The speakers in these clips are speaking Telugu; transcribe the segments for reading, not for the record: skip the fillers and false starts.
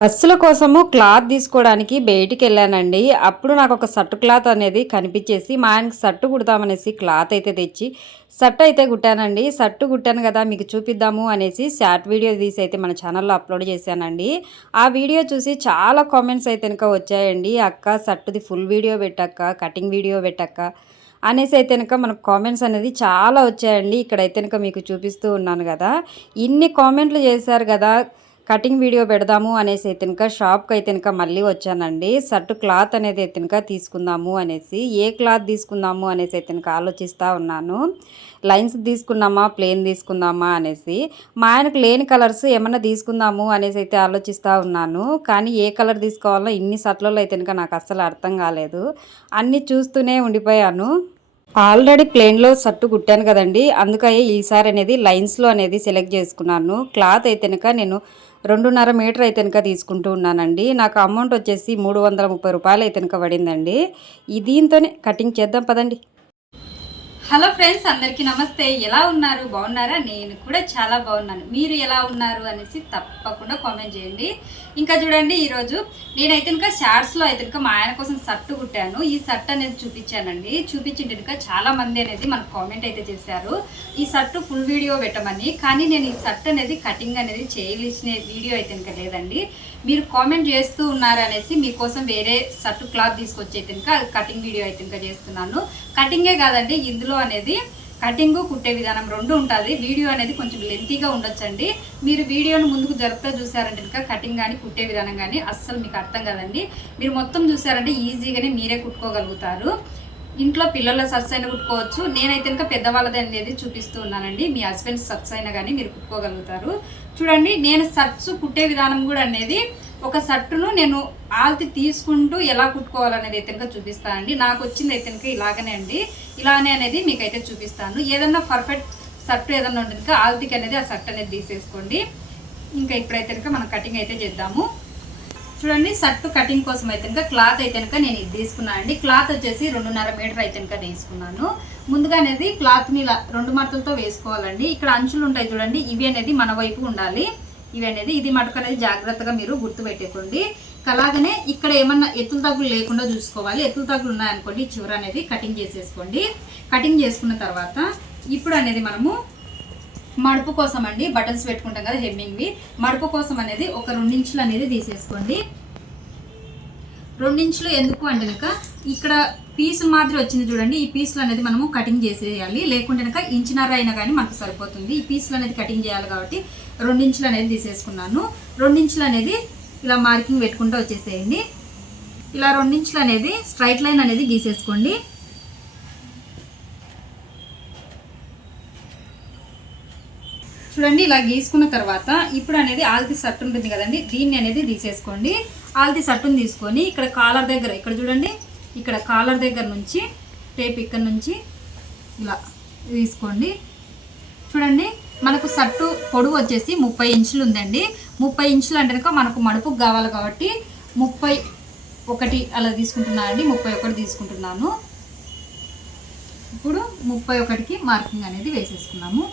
డ్రెస్సుల కోసము క్లాత్ తీసుకోవడానికి బయటికెళ్ళానండి. అప్పుడు నాకొక షర్ట్ క్లాత్ అనేది కనిపిచ్చేసి, మా ఆయనకి షర్ట్ కుడదామనేసి క్లాత్ అయితే తెచ్చి, షర్ట్ అయితే కుట్టానండి. షర్ట్ కుట్టాను గదా! మీకు చూపిద్దాము అనేసి షార్ట్ వీడియో తీసి అయితే మన ఛానల్‌లో అప్‌లోడ్ చేశానండి. ఆ వీడియో చూసి చాలా కామెంట్స్ అయితే గనక వచ్చాయండి. "అక్క షర్ట్‌ది ఫుల్ వీడియో పెట్టక్క, కటింగ్ వీడియో పెట్టక్క" అనేసి అయితే గనక మనకు కామెంట్స్ అనేది చాలా వచ్చాయండి. ఇక్కడైతే గనక మీకు చూపిస్తూ ఉన్నాను గదా! ఇన్ని కామెంట్లు చేశారు గదా! కటింగ్ వీడియో పెడదాము అనేసి అయితే గనుక షాప్‌కి అయితే గనుక మళ్ళీ వచ్చానండి. షర్ట్ క్లాత్ అనేది అయితే గనుక తీసుకుందాము అనేసి. ఏ క్లాత్ తీసుకుందాము అనేసి అయితే గనుక ఆలోచిస్తా ఉన్నాను. లైన్స్ తీసుకుందామా? ప్లెయిన్ తీసుకుందామా అనేసి. మా ఆయనకు లేని కలర్స్ ఏమన్నా తీసుకుందాము అనేసి అయితే ఆలోచిస్తా ఉన్నాను. కానీ ఏ కలర్ తీసుకోవాలో ఇన్ని షర్ట్‌లలో అయితే గనుక నాకు అస్సలు అర్థం కాలేదు. అన్నీ చూస్తూనే ఉండిపోయాను. ఆల్రెడీ ప్లెయిన్‌లో షర్ట్ కుట్టాను కదండీ! అందుకని ఈసారి అనేది లైన్స్‌లో అనేది సెలెక్ట్ చేసుకున్నాను. క్లాత్ అయితే గనక నేను 2.5 మీటర్ అయితే గనక తీసుకుంటూ ఉన్నానండి. నాకు అమౌంట్ వచ్చేసి రూ. 330 అయితే గనక పడిందండి. దీంతోనే కటింగ్ చేద్దాం పదండి. హలో ఫ్రెండ్స్, అందరికీ నమస్తే. ఎలా ఉన్నారు? బాగున్నారా? నేను కూడా చాలా బాగున్నాను. మీరు ఎలా ఉన్నారు అనేసి తప్పకుండా కామెంట్ చేయండి. ఇంకా చూడండి, ఈరోజు నేనైతే ఇంకా షార్ట్స్లో అయితే ఇంకా మా ఆయన కోసం షర్ట్ కుట్టాను. ఈ షర్ట్ అనేది చూపించానండి. చూపించింది ఇంకా చాలామంది అనేది మనకు కామెంట్ అయితే చేశారు ఈ షర్ట్ ఫుల్ వీడియో పెట్టమని. కానీ నేను ఈ షర్ట్ అనేది కటింగ్ అనేది చేయలేసిన వీడియో అయితే ఇంకా లేదండి. మీరు కామెంట్ చేస్తూ ఉన్నారు అనేసి మీకోసం వేరే షర్ట్ క్లాత్ తీసుకొచ్చి అయితే ఇంకా కటింగ్ వీడియో అయితే ఇంకా చేస్తున్నాను. కటింగే కాదండి, ఇందులో అనేది కటింగ్ కుట్టే విధానం రెండు ఉంటుంది. వీడియో అనేది కొంచెం లెంతీగా ఉండొచ్చండి. మీరు వీడియోను ముందుకు జరుపుతూ చూసారంటే ఇంకా కటింగ్ కానీ కుట్టే విధానం కానీ అస్సలు మీకు అర్థం కాదండి. మీరు మొత్తం చూసారంటే ఈజీగానే మీరే కుట్టుకోగలుగుతారు. ఇంట్లో పిల్లల షర్ట్స్ అయినా కుట్టుకోవచ్చు. నేనైతే ఇంకా పెద్దవాళ్ళది అనేది చూపిస్తూ ఉన్నానండి. మీ హస్బెండ్ షర్ట్స్ అయినా కానీ మీరు కుట్టుకోగలుగుతారు. చూడండి, నేను షర్ట్స్ కుట్టే విధానం కూడా అనేది ఒక షర్టును నేను ఆల్తి తీసుకుంటూ ఎలా కుట్టుకోవాలనేది అయితే కనుక చూపిస్తానండి. నాకు వచ్చింది అయితే కనుక ఇలాగనే అండి. ఇలానే అనేది మీకైతే చూపిస్తాను. ఏదన్నా పర్ఫెక్ట్ షర్ట్ ఏదన్నా ఉంటుంది కనుక ఆల్తికి అనేది ఆ షర్ట్ అనేది తీసేసుకోండి. ఇంకా ఇప్పుడైతే కనుక మనం కటింగ్ అయితే చేద్దాము. చూడండి, షర్ట్ కటింగ్ కోసం అయితే కనుక క్లాత్ అయితే కనుక నేను ఇది తీసుకున్నాను అండి. క్లాత్ వచ్చేసి 2.5 మీటర్ అయితే కనుక తీసుకున్నాను. ముందుగా అనేది క్లాత్ని ఇలా 2 మడతలతో వేసుకోవాలండి. ఇక్కడ అంచులు ఉంటాయి చూడండి, ఇవి అనేది మన వైపు ఉండాలి. ఇవి అనేది ఇది మటుకు అనేది జాగ్రత్తగా మీరు గుర్తుపెట్టుకోండి. అలాగనే ఇక్కడ ఏమన్నా ఎత్తులు తగ్గులు లేకుండా చూసుకోవాలి. ఎత్తులు తగ్గులు ఉన్నాయనుకోండి, చివర అనేది కటింగ్ చేసేసుకోండి. కటింగ్ చేసుకున్న తర్వాత ఇప్పుడు అనేది మనము మడుపు కోసం అండి, బటన్స్ పెట్టుకుంటాం కదా హెమ్మింగ్వి, మడుపు కోసం అనేది ఒక 2 ఇంచులు అనేది తీసేసుకోండి. 2 ఇంచులు ఎందుకు అంటే కనుక ఇక్కడ పీసులు మాదిరి వచ్చింది చూడండి, ఈ పీసులు అనేది మనము కటింగ్ చేసేయాలి. లేకుంటే కనుక ఇంచున్నర అయినా కానీ మనకు సరిపోతుంది. ఈ పీసులు అనేది కటింగ్ చేయాలి కాబట్టి 2 ఇంచులు అనేది తీసేసుకున్నాను. 2 ఇంచులు అనేది ఇలా మార్కింగ్ పెట్టుకుంటూ వచ్చేసేయండి. ఇలా 2 ఇంచులు అనేది స్ట్రైట్ లైన్ అనేది గీసేసుకోండి. చూడండి, ఇలా గీసుకున్న తర్వాత ఇప్పుడు అనేది ఆల్తి షర్ట్ ఉంటుంది కదండి, దీన్ని అనేది తీసేసుకోండి. ఆల్తి షర్టుని తీసుకొని ఇక్కడ కాలర్ దగ్గర, ఇక్కడ చూడండి, ఇక్కడ కాలర్ దగ్గర నుంచి టేప్ ఇక్కడ నుంచి ఇలా తీసుకోండి. చూడండి, మనకు షర్టు పొడవు వచ్చేసి 30 ఇంచులు ఉందండి. 30 ఇంచులు అంటే కనుక మనకు మడుపుకు కావాలి కాబట్టి 31 అలా తీసుకుంటున్నానండి. 31 తీసుకుంటున్నాను. ఇప్పుడు 31కి మార్కింగ్ అనేది వేసేసుకున్నాము.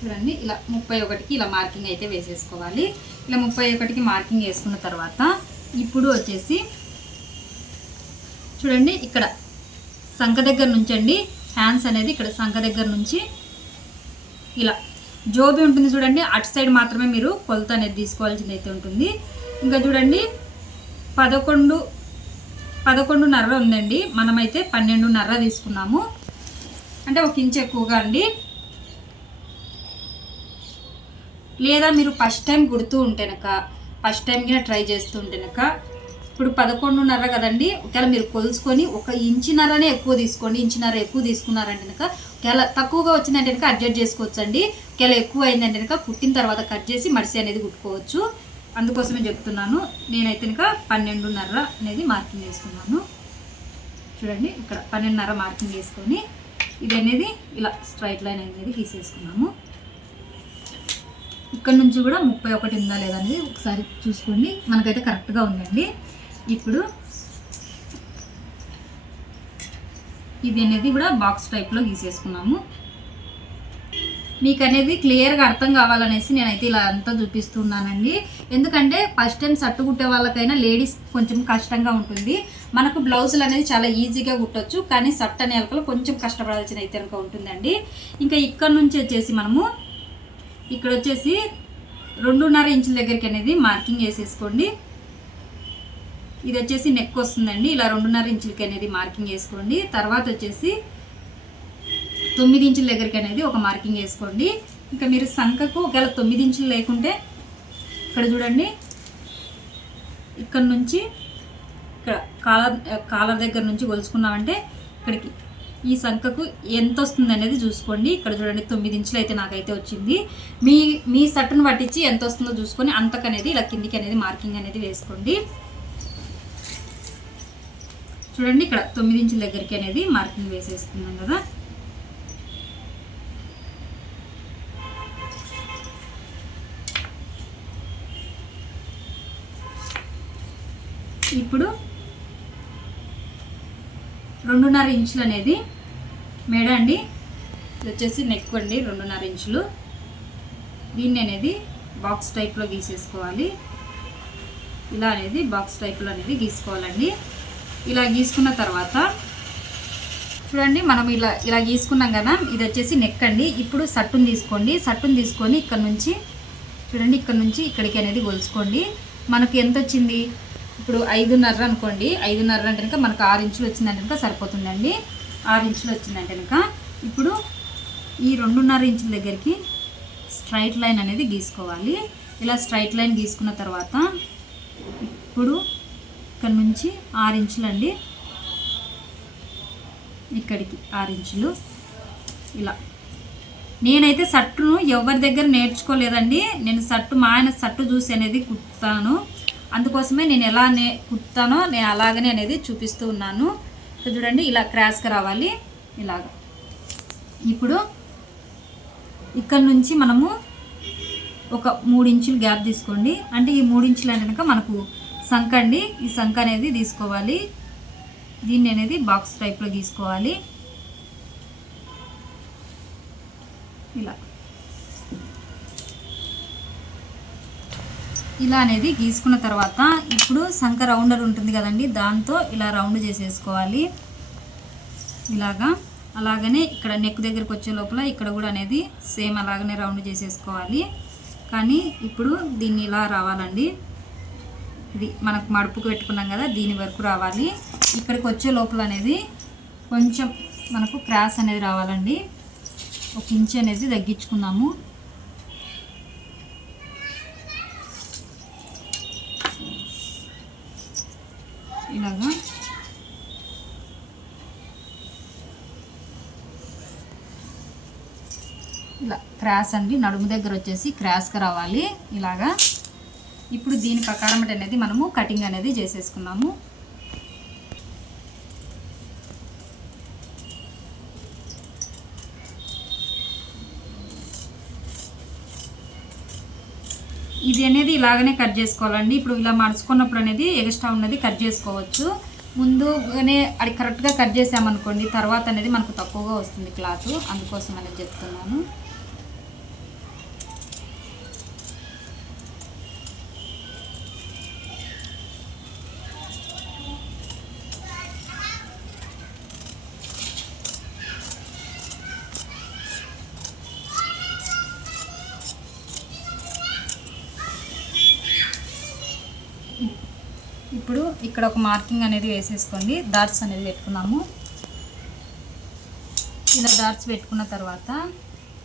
చూడండి, ఇలా 31కి ఇలా మార్కింగ్ అయితే వేసేసుకోవాలి. ఇలా 31కి మార్కింగ్ వేసుకున్న తర్వాత ఇప్పుడు వచ్చేసి చూడండి, ఇక్కడ సంఖ దగ్గర నుంచి అండి, హ్యాండ్స్ అనేది ఇక్కడ సంఖ దగ్గర నుంచి ఇలా జోబి ఉంటుంది చూడండి, అటు సైడ్ మాత్రమే మీరు కొలత అనేది తీసుకోవాల్సింది అయితే ఉంటుంది. ఇంకా చూడండి, 11.5 ఉందండి. మనమైతే 12.5 తీసుకున్నాము, అంటే 1 ఇంచ్ ఎక్కువగా అండి. లేదా మీరు ఫస్ట్ టైం కుడుతూ ఉంటేనక, ఫస్ట్ టైం కింద ట్రై చేస్తూ ఉంటేనక, ఇప్పుడు 11.5 కదండి, ఒకవేళ మీరు కొలుసుకొని 1 ఇంచున్నరనే ఎక్కువ తీసుకోండి. ఇంచున్నర ఎక్కువ తీసుకున్నారంటే కనుక, ఒకవేళ తక్కువగా వచ్చిందంటే కనుక అడ్జస్ట్ చేసుకోవచ్చు అండి. ఒకవేళ ఎక్కువ అయిందంటే కనుక కుట్టిన తర్వాత కట్ చేసి మడిసి అనేది కుట్టుకోవచ్చు. అందుకోసమే చెప్తున్నాను. నేనైతే కనుక 12.5 అనేది మార్కింగ్ వేస్తున్నాను. చూడండి, ఇక్కడ 12.5 మార్కింగ్ వేసుకొని ఇది అనేది ఇలా స్ట్రైట్ లైన్ అనేది తీసేసుకున్నాము. ఇక్కడ నుంచి కూడా 31 ఉందా లేదా అనేది ఒకసారి చూసుకోండి. మనకైతే కరెక్ట్గా ఉందండి. ఇప్పుడు ఇది అనేది కూడా బాక్స్ టైప్లో గీసేసుకున్నాము. మీకు అనేది క్లియర్గా అర్థం కావాలనేసి నేనైతే ఇలా అంతా చూపిస్తున్నానండి. ఎందుకంటే ఫస్ట్ టైం సట్టు కుట్టే వాళ్ళకైనా లేడీస్ కొంచెం కష్టంగా ఉంటుంది. మనకు బ్లౌజులు అనేది చాలా ఈజీగా కుట్టొచ్చు, కానీ సట్టు అనే వాళ్ళకి కొంచెం కష్టపడాల్సిన అయితే కనుక ఉంటుందండి. ఇంకా ఇక్కడ నుంచి వచ్చేసి మనము ఇక్కడ వచ్చేసి 2.5 ఇంచుల దగ్గరికి అనేది మార్కింగ్ వేసేసుకోండి. ఇది వచ్చేసి నెక్ వస్తుందండి. ఇలా 2.5 ఇంచులకి అనేది మార్కింగ్ వేసుకోండి. తర్వాత వచ్చేసి 9 ఇంచుల దగ్గరికి అనేది ఒక మార్కింగ్ వేసుకోండి. ఇంకా మీరు సంఖకు ఒకవేళ 9 ఇంచులు లేకుంటే ఇక్కడ చూడండి, ఇక్కడ నుంచి ఇక్కడ కాలర్ దగ్గర నుంచి కొలుచుకున్నామంటే ఇక్కడికి ఈ సంఖకు ఎంత వస్తుంది అనేది చూసుకోండి. ఇక్కడ చూడండి 9 ఇంచులు అయితే నాకైతే వచ్చింది. మీ సట్టును పట్టించి ఎంత వస్తుందో చూసుకొని అంతకనేది ఇలా కిందికి అనేది మార్కింగ్ అనేది వేసుకోండి. చూడండి ఇక్కడ 9 ఇంచుల దగ్గరికి అనేది మార్కింగ్ వేసేసుకున్నాం కదా. ఇప్పుడు 2.5 ఇంచులు అనేది మెడ అండి. ఇది వచ్చేసి నెక్ అండి 2.5 ఇంచులు. దీన్ని అనేది బాక్స్ టైప్లో గీసేసుకోవాలి. ఇలా అనేది బాక్స్ టైప్లో అనేది గీసుకోవాలండి. ఇలా గీసుకున్న తర్వాత చూడండి మనం ఇలా గీసుకున్నాం కదా. ఇది వచ్చేసి నెక్ అండి. ఇప్పుడు సట్టును తీసుకోండి. సట్టును తీసుకొని ఇక్కడ నుంచి చూడండి, ఇక్కడ నుంచి ఇక్కడికి అనేది కొలుచుకోండి. మనకు ఎంత వచ్చింది? ఇప్పుడు 5.5 అనుకోండి. 5.5 అంటే కనుక మనకు 6 ఇంచులు వచ్చిందంటే కనుక సరిపోతుందండి. 6 ఇంచులు వచ్చిందంటే కనుక ఇప్పుడు ఈ 2.5 ఇంచుల దగ్గరికి స్ట్రైట్ లైన్ అనేది గీసుకోవాలి. ఇలా స్ట్రైట్ లైన్ గీసుకున్న తర్వాత ఇప్పుడు ఇక్కడ నుంచి 6 ఇంచులు అండి, ఇక్కడికి 6 ఇంచులు. ఇలా నేనైతే సట్టును ఎవరి దగ్గర నేర్చుకోలేదండి. నేను మా ఆయన సట్టు చూసి అనేది కుడతాను. అందుకోసమే నేను ఎలా కుడతానో నేను అలాగనే అనేది చూపిస్తూ ఉన్నాను. చూడండి ఇలా క్రాస్గా రావాలి ఇలాగ. ఇప్పుడు ఇక్కడ నుంచి మనము ఒక 3 ఇంచులు గ్యాప్ తీసుకోండి. అంటే ఈ 3 ఇంచులు అంటే కనుక మనకు సంఖ అండి. ఈ సంఖ అనేది తీసుకోవాలి. దీన్ని అనేది బాక్స్ టైప్లో గీసుకోవాలి. ఇలా అనేది గీసుకున్న తర్వాత ఇప్పుడు సంఖ రౌండర్ ఉంటుంది కదండి, దాంతో ఇలా రౌండ్ చేసేసుకోవాలి ఇలాగా. అలాగనే ఇక్కడ నెక్ దగ్గరికి వచ్చే లోపల ఇక్కడ కూడా అనేది సేమ్ అలాగనే రౌండ్ చేసేసుకోవాలి. కానీ ఇప్పుడు దీన్ని ఇలా రావాలండి. ఇది మనకు మడుపుకు పెట్టుకున్నాం కదా, దీని వరకు రావాలి. ఇక్కడికి వచ్చే లోపల అనేది కొంచెం మనకు క్రాస్ అనేది రావాలండి. 1 ఇంచ్ అనేది తగ్గించుకున్నాము. ఇలాగా ఇలా క్రాస్ అండి, నడుము దగ్గర వచ్చేసి క్రాస్గా రావాలి ఇలాగా. ఇప్పుడు దీని ప్రకారం అనేది మనము కటింగ్ అనేది చేసేసుకున్నాము. ఇది అనేది ఇలాగనే కట్ చేసుకోవాలండి. ఇప్పుడు ఇలా మడుచుకున్నప్పుడు అనేది ఎక్స్ట్రా ఉన్నది కట్ చేసుకోవచ్చు. ముందుగానే అది కరెక్ట్గా కట్ చేసామనుకోండి, తర్వాత అనేది మనకు తక్కువగా వస్తుంది క్లాత్. అందుకోసం అనేది చెప్తున్నాను. ఇప్పుడు ఇక్కడ ఒక మార్కింగ్ అనేది వేసేసుకోండి. డాట్స్ అనేది పెట్టుకున్నాము. ఇలా డాట్స్ పెట్టుకున్న తర్వాత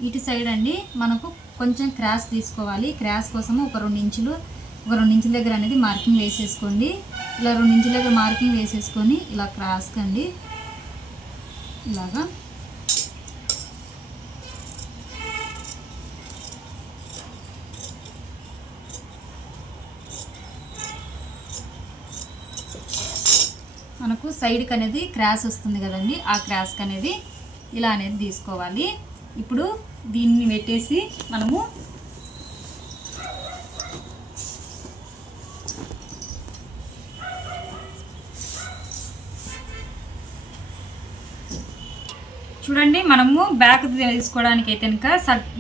ఇటు సైడ్ అండి మనకు కొంచెం క్రాస్ తీసుకోవాలి. క్రాస్ కోసము ఒక 2 ఇంచుల దగ్గర అనేది మార్కింగ్ వేసేసుకోండి. ఇలా 2 ఇంచుల దగ్గర మార్కింగ్ వేసేసుకొని ఇలా క్రాస్ కండి ఇలాగా. మనకు సైడ్కి అనేది క్రాస్ వస్తుంది కదండి, ఆ క్రాస్కి అనేది ఇలా అనేది తీసుకోవాలి. ఇప్పుడు దీన్ని పెట్టేసి మనము చూడండి మనము బ్యాక్ తీసుకోవడానికి అయితే కనుక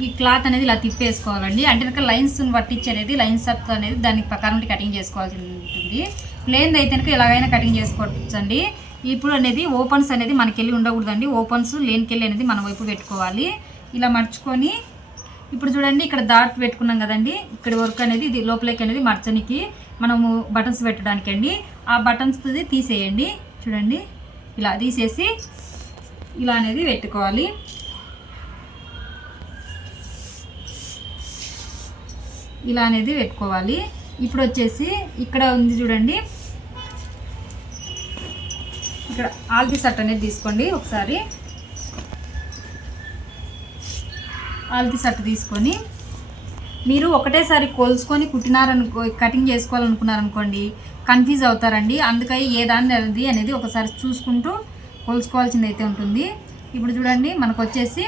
ఈ క్లాత్ అనేది ఇలా తిప్పేసుకోవాలండి. అంటే కనుక లైన్స్ పట్టించి అనేది లైన్స్ అప్ అనేది దానికి ప్రకారం కటింగ్ చేసుకోవాల్సి ఉంటుంది. ప్లేన్ అయితే కనుక ఎలాగైనా కటింగ్ చేసుకోవచ్చు అండి. ఇప్పుడు అనేది ఓపెన్స్ అనేది మనకెళ్ళి ఉండకూడదండి. ఓపెన్స్ లేనికెళ్ళి అనేది మన వైపు పెట్టుకోవాలి. ఇలా మర్చుకొని ఇప్పుడు చూడండి ఇక్కడ డాట్ పెట్టుకున్నాం కదండి. ఇక్కడ వర్క్ అనేది ఇది లోపలికి అనేది మర్చనికి మనము బటన్స్ పెట్టడానికి అండి. ఆ బటన్స్ తీసేయండి. చూడండి ఇలా తీసేసి ఇలా అనేది పెట్టుకోవాలి. ఇలా అనేది పెట్టుకోవాలి. ఇప్పుడు వచ్చేసి ఇక్కడ ఉంది చూడండి, ఇక్కడ ఆల్తి షర్ట్ అనేది తీసుకోండి. ఒకసారి ఆల్తి షర్ట్ తీసుకొని మీరు ఒకటేసారి కొలుసుకొని కుట్టినారనుకో కటింగ్ చేసుకోవాలనుకున్నారనుకోండి కన్ఫ్యూజ్ అవుతారండి. అందుకని ఏ దాన్ని అనేది ఒకసారి చూసుకుంటూ కొలుసుకోవాల్సింది అయితే ఉంటుంది. ఇప్పుడు చూడండి మనకు వచ్చేసి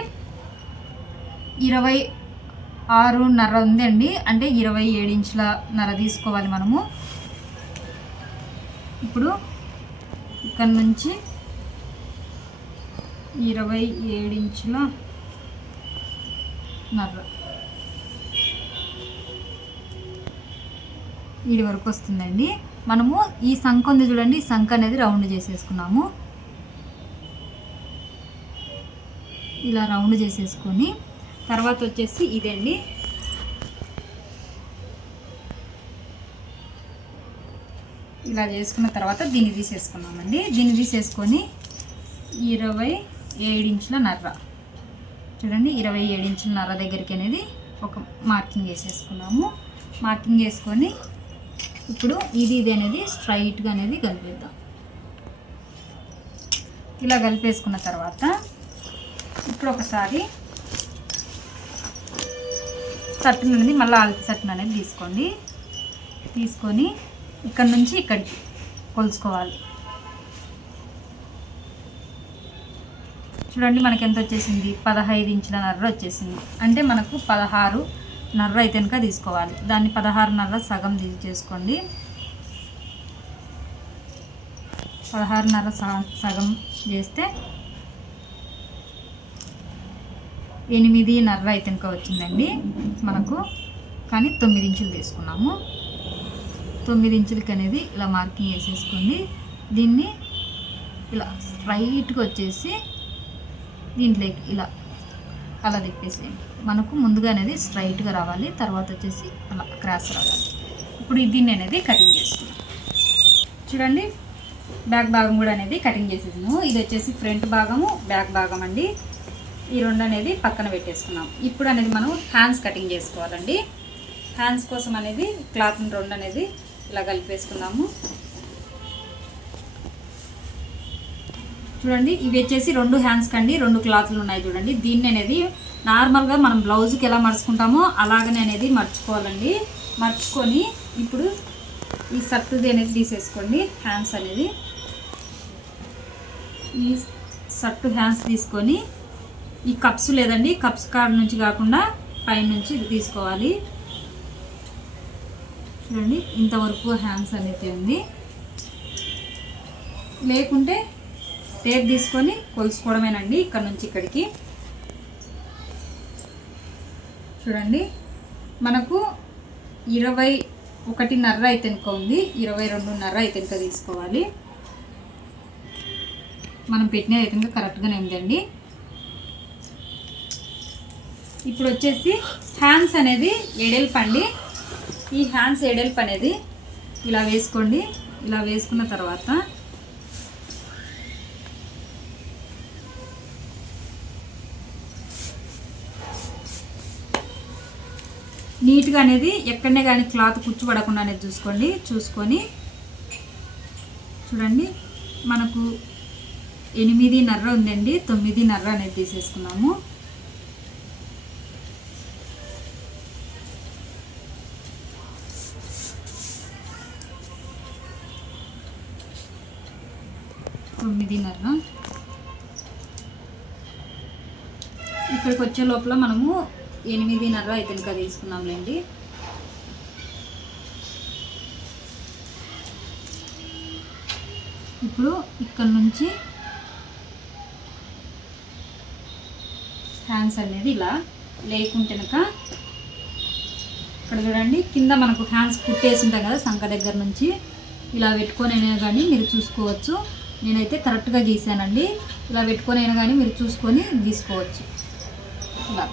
26.5 ఉందండి. అంటే 27 ఇంచుల నర తీసుకోవాలి మనము. ఇప్పుడు ఇక్కడ నుంచి 27 ఇంచుల నర వీడి వరకు వస్తుందండి. మనము ఈ సంఖ ఉంది చూడండి, ఈ సంఖ అనేది రౌండ్ చేసేసుకున్నాము. ఇలా రౌండ్ చేసేసుకొని తర్వాత వచ్చేసి ఇదండి ఇలా చేసుకున్న తర్వాత దీన్ని తీసేసుకున్నామండి. దీన్ని తీసేసుకొని 27 ఇంచుల నర్ర చూడండి, 27 ఇంచుల నర్ర దగ్గరికి అనేది ఒక మార్కింగ్ వేసేసుకున్నాము. మార్కింగ్ వేసుకొని ఇప్పుడు ఇది అనేది స్ట్రైట్గా అనేది కలిపేద్దాం. ఇలా కలిపేసుకున్న తర్వాత ఇప్పుడు ఒకసారి సట్టును అనేది మళ్ళీ ఆల్తి సట్టును అనేది తీసుకొని ఇక్కడ నుంచి ఇక్కడికి కొలుసుకోవాలి. చూడండి మనకి ఎంత వచ్చేసింది, 15 ఇంచుల నర్ర వచ్చేసింది. అంటే మనకు 16.5 అయితే కనుక తీసుకోవాలి. దాన్ని 16.5 సగం తీసేసుకోండి. 16.5 సగం చేస్తే 8.5 అయితే కనుక వచ్చిందండి మనకు. కానీ 9 ఇంచులు తీసుకున్నాము. 9 ఇంచులకి అనేది ఇలా మార్కింగ్ వేసేసుకోండి. దీన్ని ఇలా స్ట్రైట్గా వచ్చేసి దీంట్లోకి ఇలా అలా తిప్పేసేయండి. మనకు ముందుగా అనేది స్ట్రైట్గా రావాలి, తర్వాత వచ్చేసి అలా క్రాస్ రావాలి. ఇప్పుడు దీన్ని అనేది కటింగ్ చేసుకుందాం. చూడండి బ్యాక్ భాగం కూడా అనేది కటింగ్ చేసేసాము. ఇది వచ్చేసి ఫ్రంట్ భాగము, బ్యాక్ భాగం అండి. ఈ రెండు అనేది పక్కన పెట్టేసుకున్నాం. ఇప్పుడు అనేది మనం హ్యాండ్స్ కటింగ్ చేసుకోవాలండి. హ్యాండ్స్ కోసం అనేది క్లాత్ని రెండు అనేది ఇలా కలిపేసుకున్నాము. చూడండి ఇవి వచ్చేసి 2 హ్యాండ్స్ కండి 2 క్లాత్లు ఉన్నాయి చూడండి. దీన్ని అనేది నార్మల్గా మనం బ్లౌజ్కి ఎలా మర్చుకుంటామో అలాగనే అనేది మర్చుకోవాలండి. మర్చుకొని ఇప్పుడు ఈ షర్టుది అనేది తీసేసుకోండి. హ్యాండ్స్ అనేది ఈ షర్టు హ్యాండ్స్ తీసుకొని ఈ కప్స్ లేదండి, కప్స్ కాడ నుంచి కాకుండా పైన నుంచి ఇది తీసుకోవాలి. చూడండి ఇంతవరకు హ్యాండ్స్ అనేది ఉంది. లేకుంటే టేప్ తీసుకొని కొలుసుకోవడమేనండి ఇక్కడ నుంచి ఇక్కడికి. చూడండి మనకు 21.5 అయితే కనుక ఉంది, 22.5 అయితే కనుక తీసుకోవాలి. మనం పెట్టినది అయితే కనుక కరెక్ట్గానే ఉందండి. ఇప్పుడు వచ్చేసి హ్యాండ్స్ అనేది ఎడల్పు అండి. ఈ హ్యాండ్స్ ఎడల్పు అనేది ఇలా వేసుకోండి. ఇలా వేసుకున్న తర్వాత నీట్గా అనేది ఎక్కడనే కానీ క్లాత్ కుచ్చుపడకుండా అనేది చూసుకొని చూడండి మనకు 8.5 ఉందండి, 9.5 అనేది తీసేసుకున్నాము. ఇక్కడికి వచ్చే లోపల మనము 8.5 అయితే కనుక తీసుకున్నాంలేండి. ఇప్పుడు ఇక్కడ నుంచి హ్యాండ్స్ అనేది ఇలా లేకుంటే కనుక ఇక్కడ చూడండి కింద మనకు హ్యాండ్స్ కుట్టేసి ఉంటాయి కదా సంక దగ్గర నుంచి ఇలా పెట్టుకొని అయినా కానీ మీరు చూసుకోవచ్చు. నేనైతే కరెక్ట్గా గీసానండి. ఇలా పెట్టుకొని అయినా కానీ మీరు చూసుకొని గీసుకోవచ్చు. ఇలా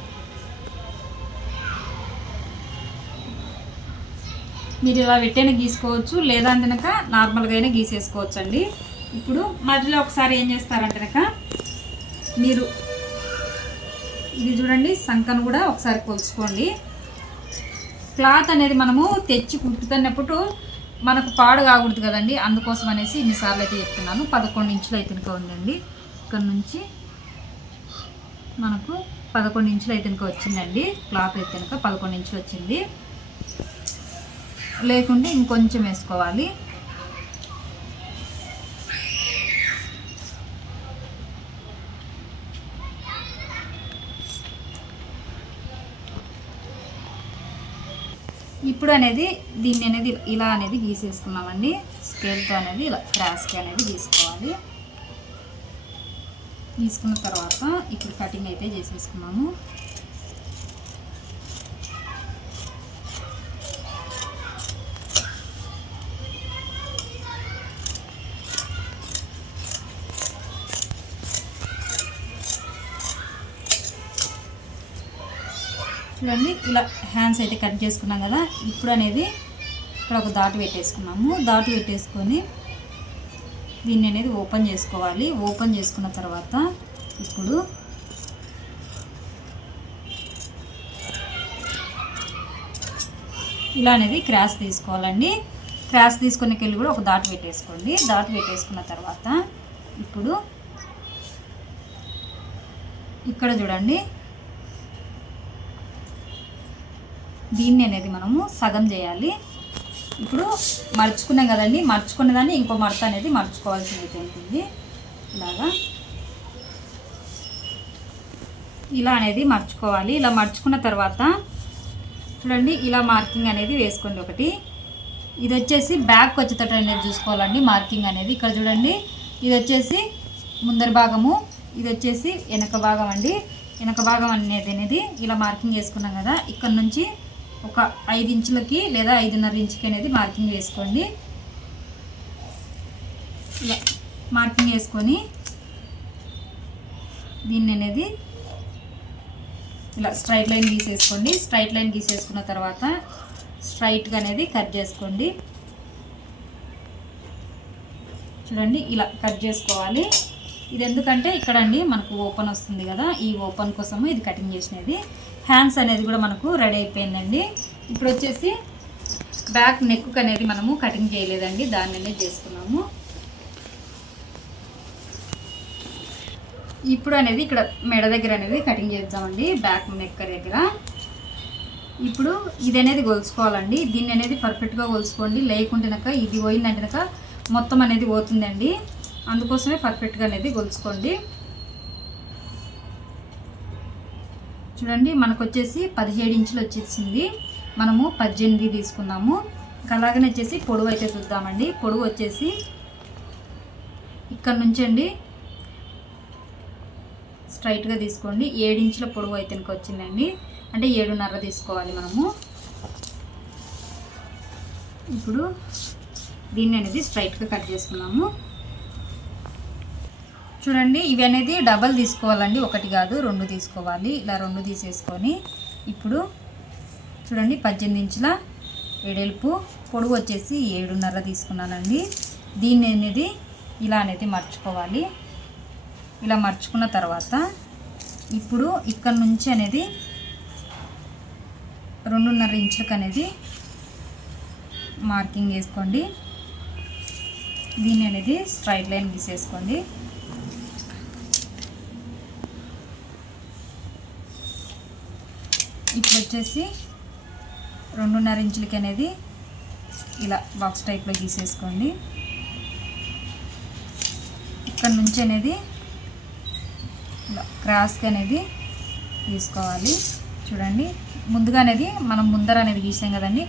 మీరు ఇలా పెట్టైనా గీసుకోవచ్చు, లేదా కనుక నార్మల్గా అయినా గీసేసుకోవచ్చు అండి. ఇప్పుడు మధ్యలో ఒకసారి ఏం చేస్తారంటే కనుక మీరు ఇది చూడండి సంకను కూడా ఒకసారి కొలుచుకోండి. క్లాత్ అనేది మనము తెచ్చి కుట్టుతున్నప్పుడు మనకు పాడు కాకూడదు కదండి, అందుకోసం అనేసి ఇన్నిసార్లు అయితే చెప్తున్నాను. 11 ఇంచులు అయితే ఇంకా ఉందండి. ఇక్కడ నుంచి మనకు 11 ఇంచులు అయితే ఇంకా వచ్చిందండి. క్లాత్ అయితే కనుక 11 ఇంచులు వచ్చింది. లేకుంటే ఇంకొంచెం వేసుకోవాలి. ఇప్పుడు అనేది దీన్ని అనేది ఇలా అనేది గీసేసుకున్నామండి. స్కేల్తో అనేది ఇలా క్రాస్కి అనేది గీసుకోవాలి. గీసుకున్న తర్వాత ఇప్పుడు కటింగ్ అయితే చేసేసుకున్నాము. చూడండి ఇలా హ్యాండ్స్ అయితే కట్ చేసుకున్నాం కదా. ఇప్పుడు అనేది ఇక్కడ ఒక డాట్ పెట్టేసుకున్నాము. డాట్ పెట్టేసుకొని దీన్ని అనేది ఓపెన్ చేసుకోవాలి. ఓపెన్ చేసుకున్న తర్వాత ఇప్పుడు ఇలా అనేది క్రాస్ తీసుకోవాలండి. క్రాస్ తీసుకునేకెళ్ళి కూడా ఒక డాట్ పెట్టేసుకోండి. డాట్ పెట్టేసుకున్న తర్వాత ఇప్పుడు ఇక్కడ చూడండి దీన్ని అనేది మనము సగం చేయాలి. ఇప్పుడు మర్చుకున్నాం కదండి, మర్చుకున్న దాన్ని ఇంకో మడత అనేది మర్చుకోవాల్సి అయితే ఉంటుంది. ఇలా అనేది మర్చుకోవాలి. ఇలా మర్చుకున్న తర్వాత చూడండి ఇలా మార్కింగ్ అనేది వేసుకోండి ఒకటి. ఇది వచ్చేసి బ్యాక్ వచ్చేటట్టు అనేది చూసుకోవాలండి మార్కింగ్ అనేది. ఇక్కడ చూడండి ఇది వచ్చేసి ముందరి భాగము, ఇది వచ్చేసి వెనక భాగం అండి. వెనక భాగం అనేది ఇలా మార్కింగ్ చేసుకున్నాం కదా. ఇక్కడ నుంచి ఒక 5 ఇంచులకి లేదా 5.5 ఇంచుకి అనేది మార్కింగ్ వేసుకోండి. ఇలా మార్కింగ్ వేసుకొని దీన్ని అనేది ఇలా స్ట్రైట్ లైన్ గీసేసుకోండి. స్ట్రైట్ లైన్ గీసేసుకున్న తర్వాత స్ట్రైట్గా అనేది కట్ చేసుకోండి. చూడండి ఇలా కట్ చేసుకోవాలి. ఇది ఎందుకంటే ఇక్కడ అండి మనకు ఓపెన్ వస్తుంది కదా, ఈ ఓపెన్ కోసము ఇది కటింగ్ చేసినది. హ్యాండ్స్ అనేది కూడా మనకు రెడీ అయిపోయిందండి. ఇప్పుడు వచ్చేసి బ్యాక్ నెక్ అనేది మనము కటింగ్ చేయలేదండి, దాన్ని అనేది చేసుకున్నాము. ఇప్పుడు అనేది ఇక్కడ మెడ దగ్గర అనేది కటింగ్ చేద్దామండి, బ్యాక్ నెక్ దగ్గర. ఇప్పుడు ఇది అనేది కొలుచుకోవాలండి. దీన్ని అనేది పర్ఫెక్ట్గా కొలుచుకోండి, లేకుంటేనక ఇది పోయిందంటేనక మొత్తం అనేది పోతుందండి. అందుకోసమే పర్ఫెక్ట్గా అనేది కొలుచుకోండి. చూడండి మనకు వచ్చేసి 17 ఇంచులు వచ్చేసింది. మనము 18 తీసుకున్నాము. అలాగనే వచ్చేసి పొడవు అయితే చూద్దామండి. పొడవు వచ్చేసి ఇక్కడ నుంచి అండి స్ట్రైట్గా తీసుకోండి. 7 ఇంచుల పొడవు అయితే ఇంకా వచ్చిందండి, అంటే 7.5 తీసుకోవాలి మనము. ఇప్పుడు దీన్ని అనేది స్ట్రైట్గా కట్ చేసుకున్నాము. చూడండి ఇవి అనేది డబల్ తీసుకోవాలండి, ఒకటి కాదు 2 తీసుకోవాలి. ఇలా 2 తీసేసుకొని ఇప్పుడు చూడండి 18 ఇంచుల వెడల్పు, పొడవు వచ్చేసి 7.5 తీసుకున్నానండి. దీన్ని అనేది ఇలా అనేది మర్చుకోవాలి. ఇలా మర్చుకున్న తర్వాత ఇప్పుడు ఇక్కడ నుంచి అనేది 2.5 ఇంచులకు అనేది మార్కింగ్ వేసుకోండి. దీన్ని అనేది స్ట్రైట్ లైన్ గీసేసుకోండి. ఇప్పుడు వచ్చేసి 2.5 ఇంచులకి అనేది ఇలా బాక్స్ టైప్లో గీసేసుకోండి. ఇక్కడ నుంచి అనేది ఇలా క్రాస్గా అనేది తీసుకోవాలి. చూడండి ముందుగా అనేది మనం ముందర అనేది గీసాం కదండి,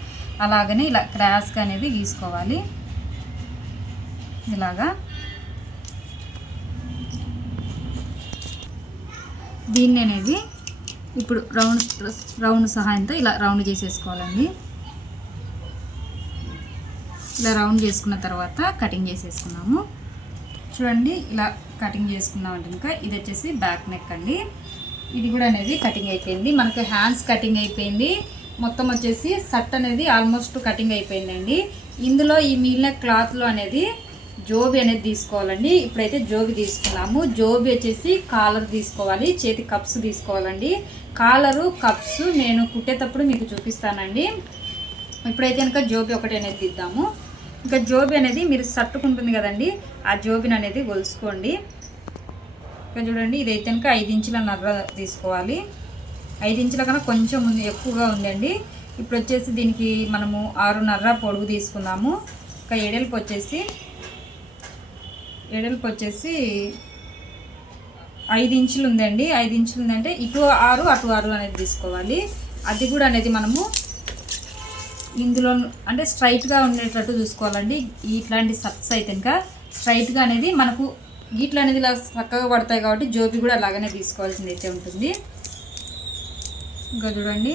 అలాగనే ఇలా క్రాస్గా అనేది గీసుకోవాలి. ఇలాగా దీన్ని అనేది ఇప్పుడు రౌండ్ సహాయంతో ఇలా రౌండ్ చేసేసుకోవాలండి. ఇలా రౌండ్ చేసుకున్న తర్వాత కటింగ్ చేసేసుకున్నాము. చూడండి ఇలా కటింగ్ చేసుకున్నామంటే ఇంకా ఇది వచ్చేసి బ్యాక్ నెక్ అండి. ఇది కూడా అనేది కటింగ్ అయిపోయింది. మనకు హ్యాండ్స్ కటింగ్ అయిపోయింది. మొత్తం వచ్చేసి షర్ట్ అనేది ఆల్మోస్ట్ కటింగ్ అయిపోయిందండి. ఇందులో ఈ మిగిలిన క్లాత్లో అనేది జోబీ అనేది తీసుకోవాలండి. ఇప్పుడైతే జోబీ తీసుకున్నాము. జోబీ వచ్చేసి కాలర్ తీసుకోవాలి, చేతి కప్స్ తీసుకోవాలండి. కాలరు కప్స్ నేను కుట్టేటప్పుడు మీకు చూపిస్తానండి. ఇప్పుడైతే కనుక జోబీ ఒకటి అనేది తీద్దాము. ఇంకా జోబీ అనేది మీరు సట్టుకుంటుంది కదండి, ఆ జోబీని అనేది గొలుసుకోండి. ఇంకా చూడండి ఇదైతే కనుక 5 ఇంచుల నర్ర తీసుకోవాలి. 5 ఇంచుల కన్నా కొంచెం ఎక్కువగా ఉందండి. ఇప్పుడు వచ్చేసి దీనికి మనము 6.5 పొడుగు తీసుకుందాము. ఇంకా ఎడల్పు వచ్చేసి 5 ఇంచులు ఉందండి. 5 ఇంచులు ఉందంటే ఇటు 6 అటు 6 అనేది తీసుకోవాలి. అది కూడా అనేది మనము ఇందులో అంటే స్ట్రైట్గా ఉండేటట్టు చూసుకోవాలండి. ఇట్లాంటి షర్ట్స్ అయితే ఇంకా స్ట్రైట్గా అనేది మనకు గీట్లు అనేది ఇలా చక్కగా పడతాయి కాబట్టి జోబీ కూడా అలాగనే తీసుకోవాల్సింది అయితే ఉంటుంది. ఇంకా చూడండి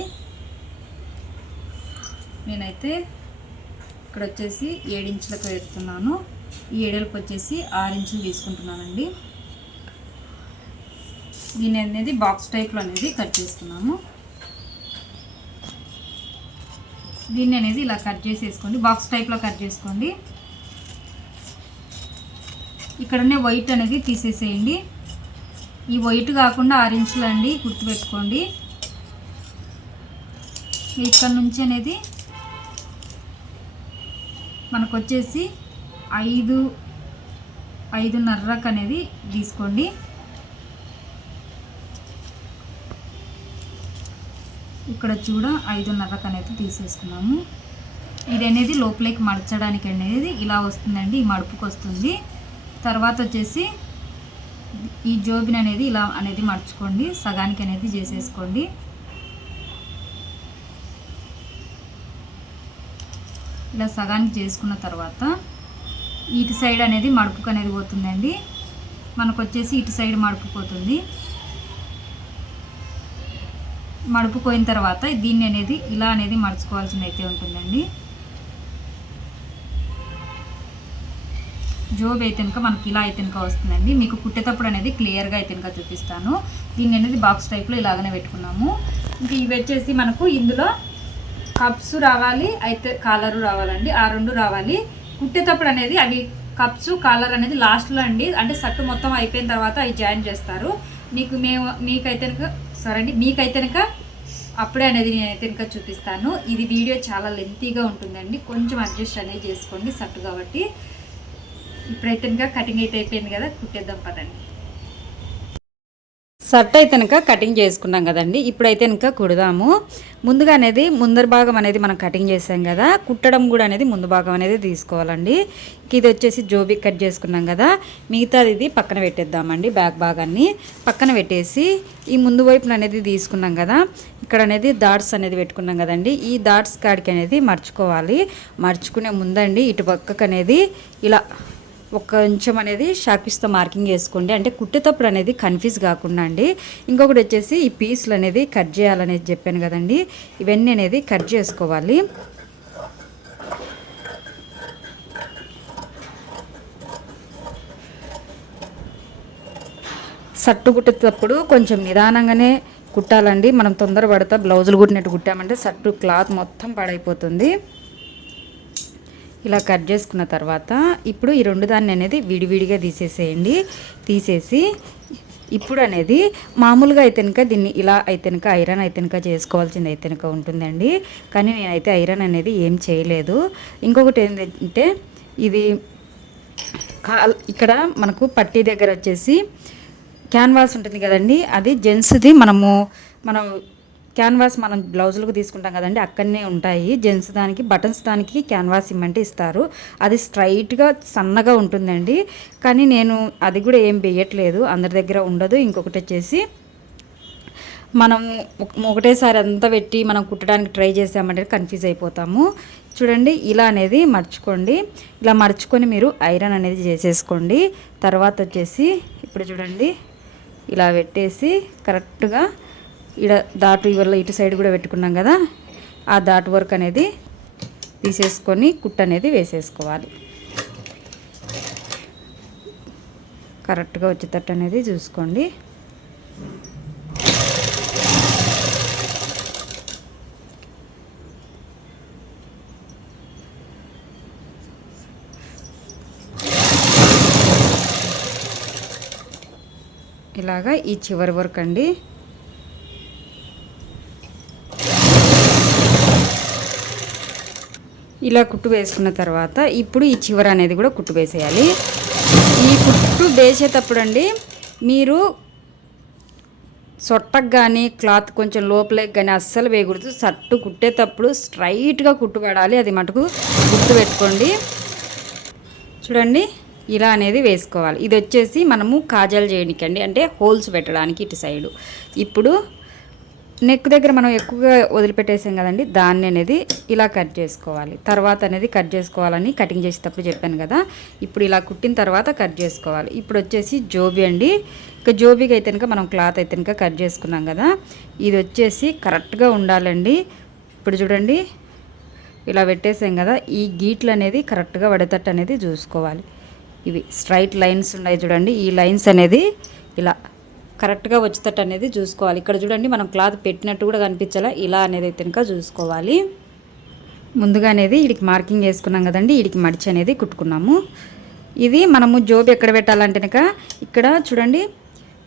నేనైతే ఇక్కడ వచ్చేసి 7 ఇంచులకు వేస్తున్నాను. ఈ ఎడల్పు వచ్చేసి 6 ఇంచులు తీసుకుంటున్నానండి. దీని అనేది బాక్స్ టైప్లో అనేది కట్ చేస్తున్నాము. దీన్ని అనేది ఇలా కట్ చేసేసుకోండి, బాక్స్ టైప్లో కట్ చేసుకోండి. ఇక్కడనే వైట్ అనేది తీసేసేయండి. ఈ వైట్ కాకుండా 6 ఇంచులు అండి, గుర్తుపెట్టుకోండి. ఇక్కడ నుంచి అనేది మనకు వచ్చేసి 5.5 అనేది తీసుకోండి. ఇక్కడ చూడ 5.5 అనేది తీసేసుకున్నాము. ఇది అనేది లోపలికి మడచడానికి అనేది ఇలా వస్తుందండి, ఈ మడుపుకు వస్తుంది. తర్వాత వచ్చేసి ఈ జోబిన్ అనేది ఇలా అనేది మడుచుకోండి, సగానికి అనేది చేసేసుకోండి. ఇలా సగానికి చేసుకున్న తర్వాత ఇటు సైడ్ అనేది మడుపుకు అనేది పోతుందండి. మనకు వచ్చేసి ఇటు సైడ్ మడుపు పోతుంది. మడుపు పోయిన తర్వాత దీన్ని అనేది ఇలా అనేది మడుచుకోవాల్సింది అయితే ఉంటుందండి. జోబ్ అయితే కనుక మనకి ఇలా అయితే కనుక వస్తుందండి. మీకు కుట్టేటప్పుడు అనేది క్లియర్గా అయితే కనుక చూపిస్తాను. దీన్ని అనేది బాక్స్ టైప్లో ఇలాగనే పెట్టుకున్నాము. ఇంకా ఇవి వచ్చేసి మనకు ఇందులో కప్స్ రావాలి, అయితే కాలరు రావాలండి. ఆ 2 రావాలి. కుట్టేటప్పుడు అనేది అవి కప్స్ కాలర్ అనేది లాస్ట్లో అండి, అంటే షర్ట్ మొత్తం అయిపోయిన తర్వాత అవి జాయిన్ చేస్తారు. మీకైతే కనుక అప్పుడే అనేది నేనైతే కనుక చూపిస్తాను. ఇది వీడియో చాలా లెంతీగా ఉంటుందండి, కొంచెం అడ్జస్ట్ అనేది చేసుకోండి షర్ట్ కాబట్టి. ఇప్పుడైతే కనుక కటింగ్ అయితే అయిపోయింది కదా, కుట్టేద్దాం పదండి. షర్ట్ అయితే కనుక కటింగ్ చేసుకున్నాం కదండి. ఇప్పుడైతే కనుక కుడదాము. ముందుగా అనేది ముందర భాగం అనేది మనం కటింగ్ చేసాం కదా, కుట్టడం కూడా అనేది ముందు భాగం అనేది తీసుకోవాలండి. ఇది వచ్చేసి జోబీ కట్ చేసుకున్నాం కదా, మిగతాది ఇది పక్కన పెట్టేద్దామండి. బ్యాక్ భాగాన్ని పక్కన పెట్టేసి ఈ ముందు వైపున అనేది తీసుకున్నాం కదా, ఇక్కడ అనేది డాట్స్ అనేది పెట్టుకున్నాం కదండి. ఈ డాట్స్ కాడికి అనేది మర్చుకోవాలి. మర్చుకునే ముందండి ఇటు పక్కకు అనేది ఇలా కొంచెం అనేది షాకిస్తో మార్కింగ్ చేసుకోండి, అంటే కుట్టేటప్పుడు అనేది కన్ఫ్యూజ్ కాకుండా అండి. ఇంకొకటి వచ్చేసి ఈ పీసులు అనేది కట్ చేయాలనేది చెప్పాను కదండి, ఇవన్నీ అనేది కట్ చేసుకోవాలి. షర్టు కుట్టేటప్పుడు కొంచెం నిదానంగానే కుట్టాలండి. మనం తొందరపడతా బ్లౌజులు కుట్టినట్టు కుట్టామంటే షర్టు క్లాత్ మొత్తం పాడైపోతుంది. ఇలా కట్ చేసుకున్న తర్వాత ఇప్పుడు ఈ 2 దాన్ని అనేది విడివిడిగా తీసేసేయండి. తీసేసి ఇప్పుడు అనేది మామూలుగా అయితే కనుక దీన్ని ఇలా అయితే కనుక ఐరన్ అయితే కనుక చేసుకోవాల్సింది అయితే కనుక ఉంటుందండి. కానీ నేనైతే ఐరన్ అనేది ఏం చేయలేదు. ఇంకొకటి ఏంటంటే ఇది ఇక్కడ మనకు పట్టీ దగ్గర వచ్చేసి క్యాన్వాస్ ఉంటుంది కదండి, అది జెంట్స్ది. మనం క్యాన్వాస్ మనం బ్లౌజులకు తీసుకుంటాం కదండి, అక్కడనే ఉంటాయి జెంట్స్. దానికి బటన్స్ దానికి క్యాన్వాస్ ఇమ్మంటే ఇస్తారు. అది స్ట్రైట్గా సన్నగా ఉంటుందండి, కానీ నేను అది కూడా ఏం వేయట్లేదు, అందరి దగ్గర ఉండదు. ఇంకొకటి వచ్చేసి మనం ఒకటేసారి అంతా పెట్టి మనం కుట్టడానికి ట్రై చేసామంటే కన్ఫ్యూజ్ అయిపోతాము. చూడండి ఇలా అనేది మర్చుకోండి. ఇలా మర్చుకొని మీరు ఐరన్ అనేది చేసేసుకోండి. తర్వాత వచ్చేసి ఇప్పుడు చూడండి ఇలా పెట్టేసి కరెక్ట్గా దాటు ఇవల్ల ఇటు సైడ్ కూడా పెట్టుకున్నాం కదా, ఆ దాటు వర్క్ అనేది తీసేసుకొని కుట్టు అనేది వేసేసుకోవాలి. కరెక్ట్గా వచ్చేటట్టు అనేది చూసుకోండి. ఇలాగా ఈ చివరి వరకు అండి. ఇలా కుట్టు వేసుకున్న తర్వాత ఇప్పుడు ఈ చివర అనేది కూడా కుట్టు వేసేయాలి. ఈ కుట్టు వేసేటప్పుడు అండి మీరు సొట్టకు కానీ క్లాత్ కొంచెం లోపలికి కానీ అస్సలు వేయకూడదు. సట్టు కుట్టేటప్పుడు స్ట్రైట్గా కుట్టు పడాలి, అది మటుకు గుర్తు పెట్టుకోండి. చూడండి ఇలా అనేది వేసుకోవాలి. ఇది వచ్చేసి మనము కాజాలు చేయడానికండి, అంటే హోల్స్ పెట్టడానికి ఇటు సైడు. ఇప్పుడు నెక్ దగ్గర మనం ఎక్కువగా వదిలిపెట్టేసాం కదండి, దాన్ని అనేది ఇలా కట్ చేసుకోవాలి. తర్వాత అనేది కట్ చేసుకోవాలని కటింగ్ చేసేటప్పుడు చెప్పాను కదా. ఇప్పుడు ఇలా కుట్టిన తర్వాత కట్ చేసుకోవాలి. ఇప్పుడు వచ్చేసి జోబీ అండి. ఇక జోబీకి అయితే కనుక మనం క్లాత్ అయితే కనుక కట్ చేసుకున్నాం కదా, ఇది వచ్చేసి కరెక్ట్గా ఉండాలండి. ఇప్పుడు చూడండి ఇలా పెట్టేసాం కదా, ఈ గీట్లు అనేది కరెక్ట్గా పడేటట్టు అనేది చూసుకోవాలి. ఇవి స్ట్రైట్ లైన్స్ ఉన్నాయి చూడండి, ఈ లైన్స్ అనేది ఇలా కరెక్ట్గా వచ్చేటట్టు అనేది చూసుకోవాలి. ఇక్కడ చూడండి మనం క్లాత్ పెట్టినట్టు కూడా కనిపించాలా, ఇలా అనేది అయితే కనుక చూసుకోవాలి. ముందుగా అనేది వీడికి మార్కింగ్ చేసుకున్నాం కదండి, వీడికి మడిచి అనేది కుట్టుకున్నాము. ఇది మనము జోబు ఎక్కడ పెట్టాలంటే కనుక ఇక్కడ చూడండి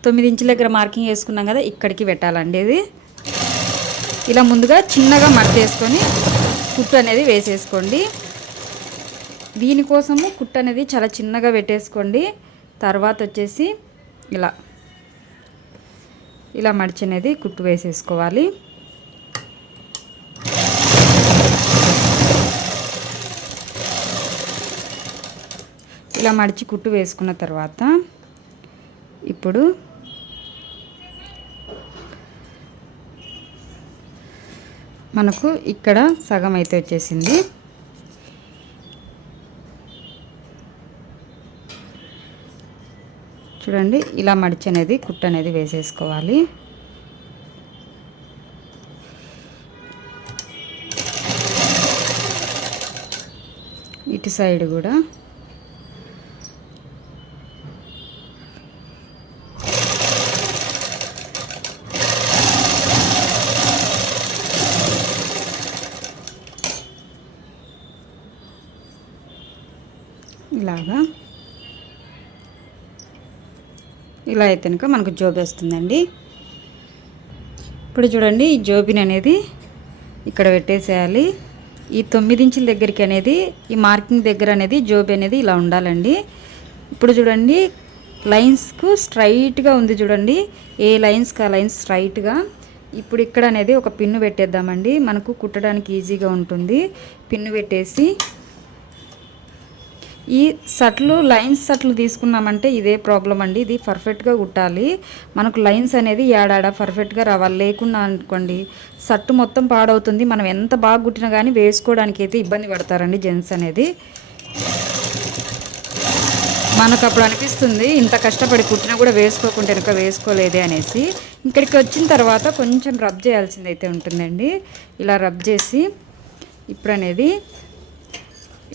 9 ఇంచుల దగ్గర మార్కింగ్ చేసుకున్నాం కదా, ఇక్కడికి పెట్టాలండి. ఇది ఇలా ముందుగా చిన్నగా మడతేసుకొని కుట్టు అనేది వేసేసుకోండి. దీనికోసము కుట్టు అనేది చాలా చిన్నగా పెట్టేసుకోండి. తర్వాత వచ్చేసి ఇలా మడిచి అనేది కుట్టు వేసేసుకోవాలి. ఇలా మడిచి కుట్టు వేసుకున్న తర్వాత ఇప్పుడు మనకు ఇక్కడ సగం అయితే వచ్చేసింది. చూడండి ఇలా మడిచి అనేది కుట్టు అనేది వేసేసుకోవాలి. ఇటు సైడ్ కూడా ఇలాగా ఇలా అయితే కనుక మనకు జోబీ వస్తుందండి. ఇప్పుడు చూడండి ఈ జోబీని అనేది ఇక్కడ పెట్టేసేయాలి. ఈ 9 ఇంచుల దగ్గరికి అనేది ఈ మార్కింగ్ దగ్గర అనేది జోబీ అనేది ఇలా ఉండాలండి. ఇప్పుడు చూడండి లైన్స్కు స్ట్రైట్గా ఉంది చూడండి, ఏ లైన్స్కి ఆ లైన్స్ స్ట్రైట్గా. ఇప్పుడు ఇక్కడ అనేది ఒక పిన్ను పెట్టేద్దామండి, మనకు కుట్టడానికి ఈజీగా ఉంటుంది. పిన్ను పెట్టేసి ఈ సట్లు లైన్స్ సట్లు తీసుకున్నామంటే ఇదే ప్రాబ్లం అండి, ఇది పర్ఫెక్ట్గా కుట్టాలి. మనకు లైన్స్ అనేది ఏడాడ పర్ఫెక్ట్గా రావాలి, లేకున్నా అనుకోండి సట్టు మొత్తం పాడవుతుంది. మనం ఎంత బాగా కుట్టినా కానీ వేసుకోవడానికి అయితే ఇబ్బంది పడతారండి జెంట్స్ అనేది. మనకు అప్పుడు అనిపిస్తుంది ఇంత కష్టపడి కుట్టినా కూడా వేసుకోకుండా వెనుక వేసుకోలేదే అనేసి. ఇక్కడికి వచ్చిన తర్వాత కొంచెం రబ్ చేయాల్సింది అయితే ఉంటుందండి. ఇలా రబ్ చేసి ఇప్పుడు అనేది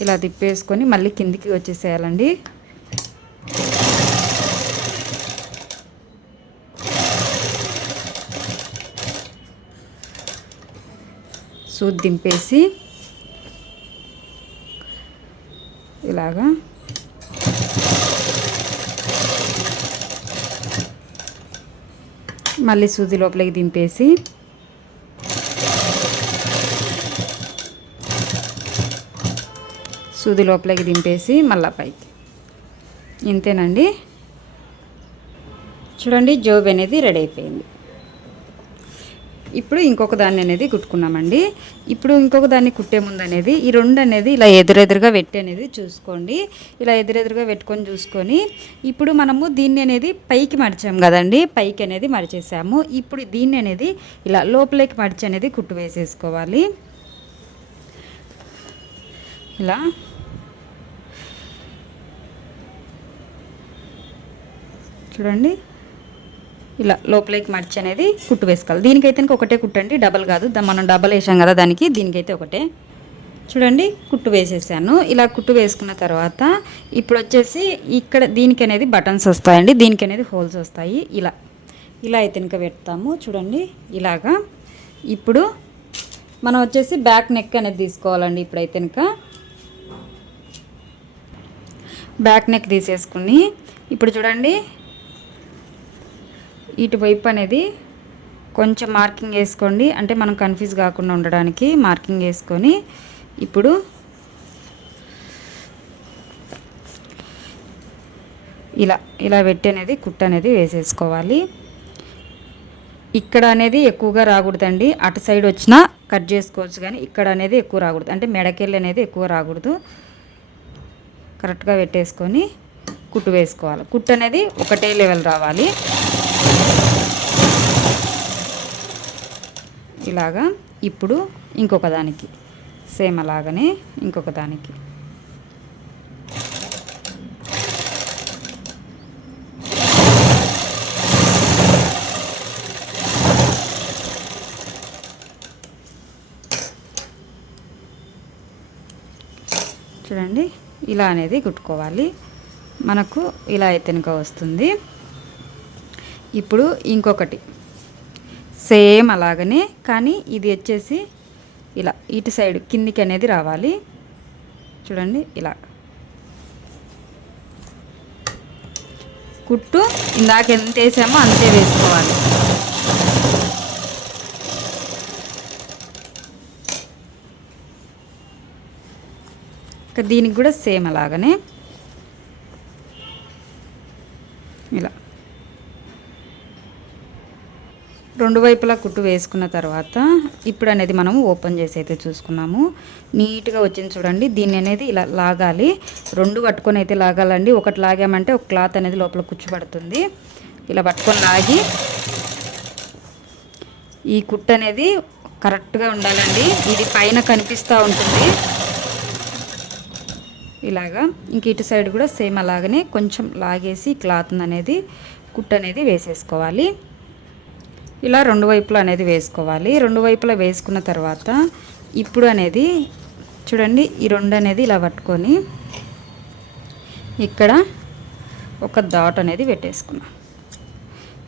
ఇలా తిప్పేసుకొని మళ్ళీ కిందికి వచ్చేసేయాలండి. సూది దింపేసి ఇలాగా మళ్ళీ సూది లోపలికి దింపేసి సూది లోపలికి దింపేసి మళ్ళీ పైకి. ఇంతేనండి. చూడండి జోబీ అనేది రెడీ అయిపోయింది. ఇప్పుడు ఇంకొక దాన్ని అనేది కుట్టుకున్నామండి. ఇప్పుడు ఇంకొక దాన్ని కుట్టే ముందు అనేది ఈ రెండు అనేది ఇలా ఎదురెదురుగా పెట్టి అనేది చూసుకోండి. ఇలా ఎదురెదురుగా పెట్టుకొని చూసుకొని ఇప్పుడు మనము దీన్ని అనేది పైకి మడిచాము కదండి, పైకి అనేది మడిచేసాము. ఇప్పుడు దీన్ని అనేది ఇలా లోపలికి మడిచి అనేది కుట్టు వేసేసుకోవాలి. ఇలా చూడండి ఇలా లోపలికి మడిచి అనేది కుట్టు వేసుకోవాలి. దీనికైతే ఒకటే కుట్టండి, డబల్ కాదు. మనం డబల్ వేసాం కదా దానికి, దీనికైతే ఒకటే. చూడండి కుట్టు వేసేసాను. ఇలా కుట్టు వేసుకున్న తర్వాత ఇప్పుడు వచ్చేసి ఇక్కడ దీనికి అనేది బటన్స్ వస్తాయండి, దీనికి అనేది హోల్స్ వస్తాయి. ఇలా అయితే ఇంకా పెడతాము. చూడండి ఇలాగా. ఇప్పుడు మనం వచ్చేసి బ్యాక్ నెక్ అనేది తీసుకోవాలండి. ఇప్పుడైతే ఇంకా బ్యాక్ నెక్ తీసేసుకుని ఇప్పుడు చూడండి ఇటువైపు అనేది కొంచెం మార్కింగ్ వేసుకోండి, అంటే మనం కన్ఫ్యూజ్ కాకుండా ఉండడానికి మార్కింగ్ వేసుకొని ఇప్పుడు ఇలా పెట్టి అనేది కుట్టు అనేది వేసేసుకోవాలి. ఇక్కడ అనేది ఎక్కువగా రాకూడదండి, అటు సైడ్ వచ్చినా కట్ చేసుకోవచ్చు, కానీ ఇక్కడ అనేది ఎక్కువ రాకూడదు, అంటే మెడకెళ్ళి అనేది ఎక్కువ రాకూడదు. కరెక్ట్గా పెట్టేసుకొని కుట్టు వేసుకోవాలి. కుట్టు అనేది ఒకటే లెవెల్ రావాలి. ఇలాగా. ఇప్పుడు ఇంకొక దానికి సేమ్ అలాగనే ఇంకొక దానికి చూడండి ఇలా అనేది కుట్టుకోవాలి. మనకు ఇలా అయితే కనుక వస్తుంది. ఇప్పుడు ఇంకొకటి సేమ్ అలాగనే, కానీ ఇది వచ్చేసి ఇలా ఇటు సైడ్ కిందికి అనేది రావాలి. చూడండి ఇలా కుట్టు ఇందాక ఎంత వేసామో అంతే వేసుకోవాలి. ఇంకా దీనికి కూడా సేమ్ అలాగనే ఇలా రెండు వైపులా కుట్టు వేసుకున్న తర్వాత ఇప్పుడు అనేది మనము ఓపెన్ చేసి అయితే చూసుకున్నాము. నీట్గా వచ్చింది చూడండి. దీన్ని అనేది ఇలా లాగాలి, రెండు పట్టుకొని అయితే లాగాలండి. ఒకటి లాగామంటే ఒక క్లాత్ అనేది లోపల కూర్చోబడుతుంది. ఇలా పట్టుకొని లాగి ఈ కుట్టు అనేది కరెక్ట్గా ఉండాలండి. ఇది పైన కనిపిస్తూ ఉంటుంది ఇలాగా. ఇంక ఇటు సైడ్ కూడా సేమ్ అలాగనే కొంచెం లాగేసి క్లాత్ అనేది కుట్టు అనేది వేసేసుకోవాలి. ఇలా రెండు వైపులా అనేది వేసుకోవాలి. రెండు వైపులా వేసుకున్న తర్వాత ఇప్పుడు అనేది చూడండి ఈ రెండు అనేది ఇలా పట్టుకొని ఇక్కడ ఒక డాట్ అనేది పెట్టేసుకున్నాం.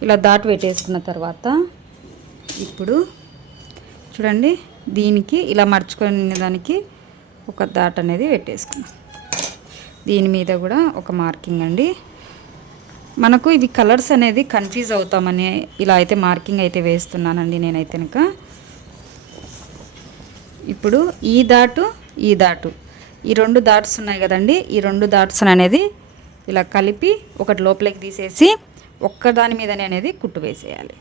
ఇలా డాట్ పెట్టేసుకున్న తర్వాత ఇప్పుడు చూడండి దీనికి ఇలా మర్చుకునే దానికి ఒక డాట్ అనేది పెట్టేసుకున్నాం. దీని మీద కూడా ఒక మార్కింగ్ అండి. మనకు ఇవి కలర్స్ అనేది కన్ఫ్యూజ్ అవుతామని ఇలా అయితే మార్కింగ్ అయితే వేస్తున్నానండి నేనైతే కనుక. ఇప్పుడు ఈ డాటు ఈ రెండు డాట్స్ ఉన్నాయి కదండి, ఈ రెండు డాట్స్ అనేది ఇలా కలిపి ఒకటి లోపలికి తీసేసి ఒక్కదాని మీదనే అనేది కుట్టు వేసేయాలి.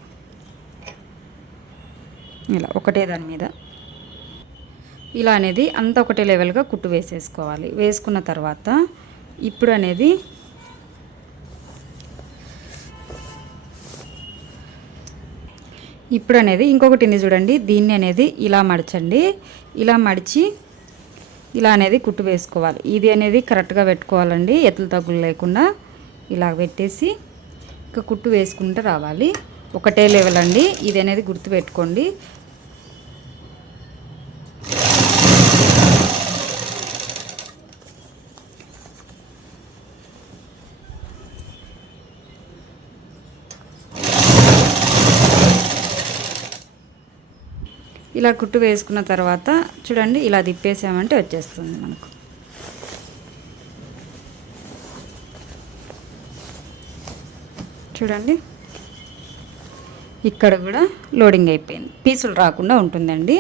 ఇలా ఒకటే దాని మీద ఇలా అనేది అంతా ఒకటే లెవెల్గా కుట్టు వేసేసుకోవాలి. వేసుకున్న తర్వాత ఇప్పుడు అనేది ఇంకొకటి చూడండి. దీన్ని అనేది ఇలా మడచండి. ఇలా మడిచి ఇలా అనేది కుట్టు వేసుకోవాలి. ఇది అనేది కరెక్ట్గా పెట్టుకోవాలండి, ఎత్తులు తగ్గులు లేకుండా. ఇలా పెట్టేసి ఇంకా కుట్టు వేసుకుంటూ రావాలి. ఒకటే లెవెల్ అండి, ఇది అనేది గుర్తుపెట్టుకోండి. ఇలా కుట్టు వేసుకున్న తర్వాత చూడండి ఇలా తిప్పేసామంటే వచ్చేస్తుంది మనకు. చూడండి ఇక్కడ కూడా లోడింగ్ అయిపోయింది, పీసులు రాకుండా ఉంటుందండి.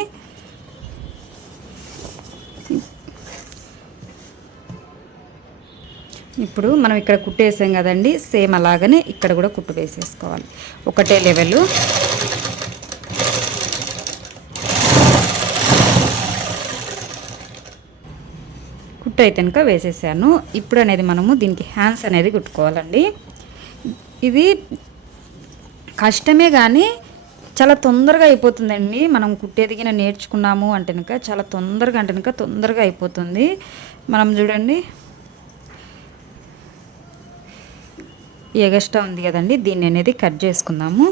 ఇప్పుడు మనం ఇక్కడ కుట్టు వేసాం కదండి, సేమ్ అలాగనే ఇక్కడ కూడా కుట్టు వేసేసుకోవాలి. ఒకటే లెవెల్. కుట్టు అయితే కనుక వేసేసాను. ఇప్పుడు అనేది మనము దీనికి హ్యాండ్స్ అనేది కుట్టుకోవాలండి. ఇది కష్టమే కానీ చాలా తొందరగా అయిపోతుందండి. మనం కుట్టేదిగిన నేర్చుకున్నాము అంటే కనుక చాలా తొందరగా అయిపోతుంది. మనం చూడండి ఈ ఎగస్ట్రా ఉంది కదండి, దీన్ని అనేది కట్ చేసుకుందాము.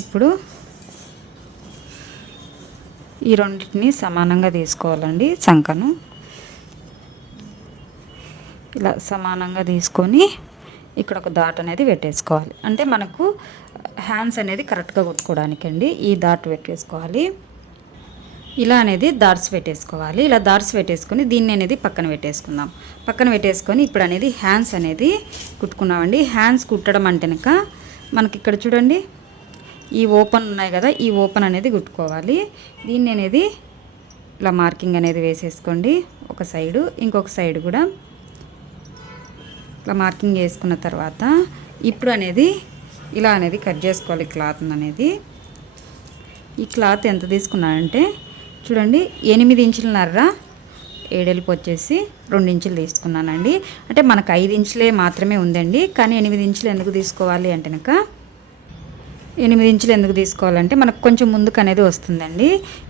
ఇప్పుడు ఈ రెండింటిని సమానంగా తీసుకోవాలండి. సంకను ఇలా సమానంగా తీసుకొని ఇక్కడ ఒక డాట్ అనేది పెట్టేసుకోవాలి. అంటే మనకు హ్యాండ్స్ అనేది కరెక్ట్గా కుట్టుకోవడానికి అండి ఈ డాట్ పెట్టేసుకోవాలి. ఇలా అనేది డాట్స్ పెట్టేసుకోవాలి. ఇలా డాట్స్ పెట్టేసుకొని దీన్ని అనేది పక్కన పెట్టేసుకుందాం. పక్కన పెట్టేసుకొని ఇప్పుడు అనేది హ్యాండ్స్ అనేది కుట్టుకున్నామండి. హ్యాండ్స్ కుట్టడం అంటేనక మనకి ఇక్కడ చూడండి ఈ ఓపెన్ ఉన్నాయి కదా, ఈ ఓపెన్ అనేది కుట్టుకోవాలి. దీన్ని అనేది ఇలా మార్కింగ్ అనేది వేసేసుకోండి ఒక సైడు, ఇంకొక సైడ్ కూడా ఇలా మార్కింగ్ వేసుకున్న తర్వాత ఇప్పుడు అనేది ఇలా అనేది కట్ చేసుకోవాలి క్లాత్ అనేది. ఈ క్లాత్ ఎంత తీసుకున్నానంటే చూడండి 8 ఇంచులన్నర ఏడెలుపు వచ్చేసి 2 ఇంచులు తీసుకున్నానండి. అంటే మనకు 5 ఇంచులే మాత్రమే ఉందండి, కానీ 8 ఇంచులు ఎందుకు తీసుకోవాలి అంటే కనుక 8 ఇంచులు ఎందుకు తీసుకోవాలంటే మనకు కొంచెం ముందుకు అనేది వస్తుందండి.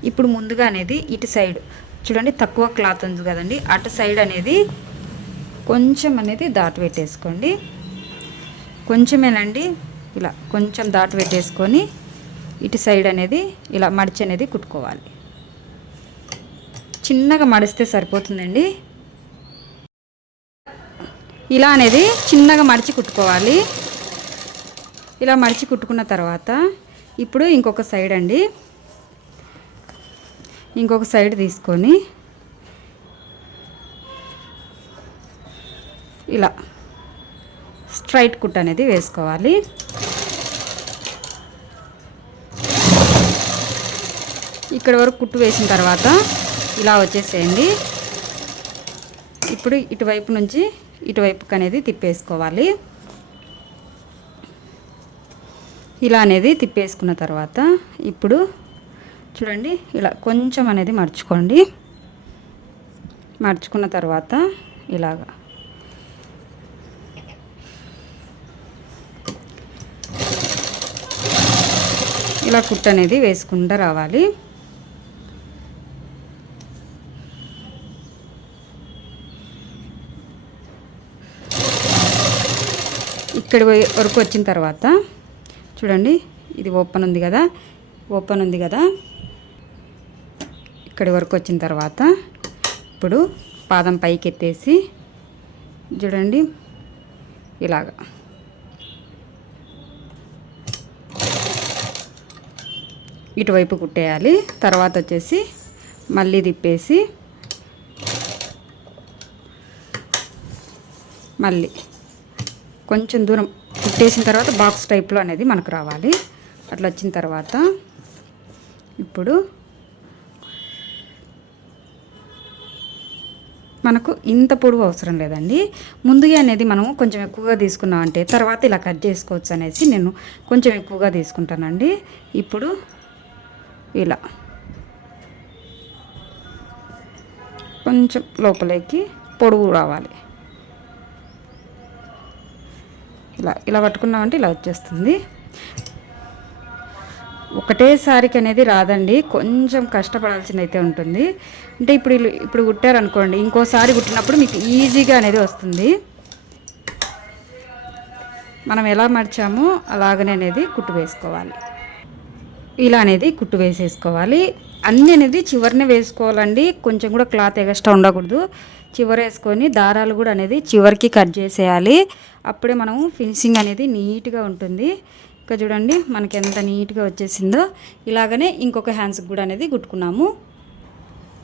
ఇప్పుడు ముందుగా అనేది ఇటు సైడ్ చూడండి తక్కువ క్లాత్ ఉంది కదండి, అటు సైడ్ అనేది కొంచెం అనేది దాటు పెట్టేసుకోండి. కొంచెమేనండి, ఇలా కొంచెం దాటు పెట్టేసుకొని ఇటు సైడ్ అనేది ఇలా మడిచి అనేది కుట్టుకోవాలి. చిన్నగా మడిస్తే సరిపోతుందండి. ఇలా అనేది చిన్నగా మడిచి కుట్టుకోవాలి. ఇలా మడిచి కుట్టుకున్న తర్వాత ఇప్పుడు ఇంకొక సైడ్ అండి, ఇంకొక సైడ్ తీసుకొని ఇలా స్ట్రైట్ కుట్ అనేది వేసుకోవాలి. ఇక్కడ వరకు కుట్టు వేసిన తర్వాత ఇలా వచ్చేసేయండి. ఇప్పుడు ఇటువైపు నుంచి ఇటువైపుకి అనేది తిప్పేసుకోవాలి. ఇలా అనేది తిప్పేసుకున్న తర్వాత ఇప్పుడు చూడండి ఇలా కొంచెం అనేది మర్చుకోండి. మర్చుకున్న తర్వాత ఇలాగా ఇలా కుట్టు అనేది వేసుకుంటూ రావాలి. ఇక్కడి వరకు వచ్చిన తర్వాత చూడండి ఇది ఓపెన్ ఉంది కదా, ఓపెన్ ఉంది కదా, ఇక్కడి వరకు వచ్చిన తర్వాత ఇప్పుడు పాదం పైకి ఎత్తేసి చూడండి ఇలాగా ఇటువైపు కుట్టేయాలి. తర్వాత వచ్చేసి మళ్ళీ తిప్పేసి మళ్ళీ కొంచెం దూరం కుట్టేసిన తర్వాత బాక్స్ టైప్లో అనేది మనకు రావాలి. అట్లా వచ్చిన తర్వాత ఇప్పుడు మనకు ఇంత పొడవు అవసరం లేదండి. ముందుగా అనేది మనం కొంచెం ఎక్కువగా తీసుకున్నామంటే తర్వాత ఇలా కట్ చేసుకోవచ్చు అనేసి నేను కొంచెం ఎక్కువగా తీసుకుంటానండి. ఇప్పుడు ఇలా కొంచెం లోపలికి పొడవు రావాలి. ఇలా ఇలా పట్టుకున్నామంటే ఇలా వచ్చేస్తుంది. ఒకటేసారికి అనేది రాదండి, కొంచెం కష్టపడాల్సింది అయితే ఉంటుంది. అంటే ఇప్పుడు కుట్టారనుకోండి, ఇంకోసారి కుట్టినప్పుడు మీకు ఈజీగా అనేది వస్తుంది. మనం ఎలా మడిచామో అలాగనే అనేది కుట్టు వేసుకోవాలి. ఇలా అనేది కుట్టు వేసేసుకోవాలి. అన్నీ అనేది చివరినే వేసుకోవాలండి, కొంచెం కూడా క్లాత్ ఎగస్ట్రా ఉండకూడదు. చివరి వేసుకొని దారాలు కూడా అనేది చివరికి కట్ చేసేయాలి. అప్పుడే మనము ఫినిషింగ్ అనేది నీట్గా ఉంటుంది. ఇంకా చూడండి మనకి ఎంత నీట్గా వచ్చేసిందో. ఇలాగనే ఇంకొక హ్యాండ్స్కి కూడా అనేది కుట్టుకున్నాము.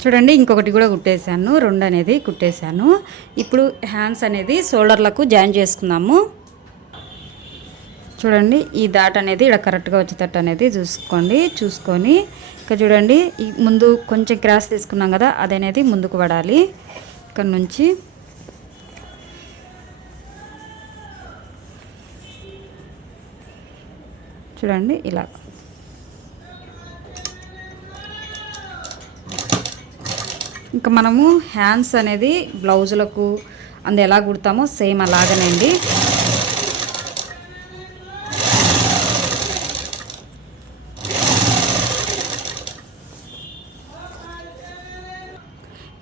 చూడండి ఇంకొకటి కూడా కుట్టేశాను, 2 అనేది కుట్టేశాను. ఇప్పుడు హ్యాండ్స్ అనేది షోల్డర్లకు జాయిన్ చేసుకుందాము. చూడండి ఈ డాట్ అనేది ఇక్కడ కరెక్ట్గా వచ్చేటట్టు అనేది చూసుకొని ఇక్కడ చూడండి ఈ ముందు కొంచెం క్రాస్ తీసుకున్నాం కదా, అది అనేది ముందుకు పడాలి. ఇక్కడ నుంచి చూడండి ఇలా ఇంకా మనము హ్యాండ్స్ అనేది బ్లౌజులకు ఎలా కుడతామో సేమ్ అలాగనండి.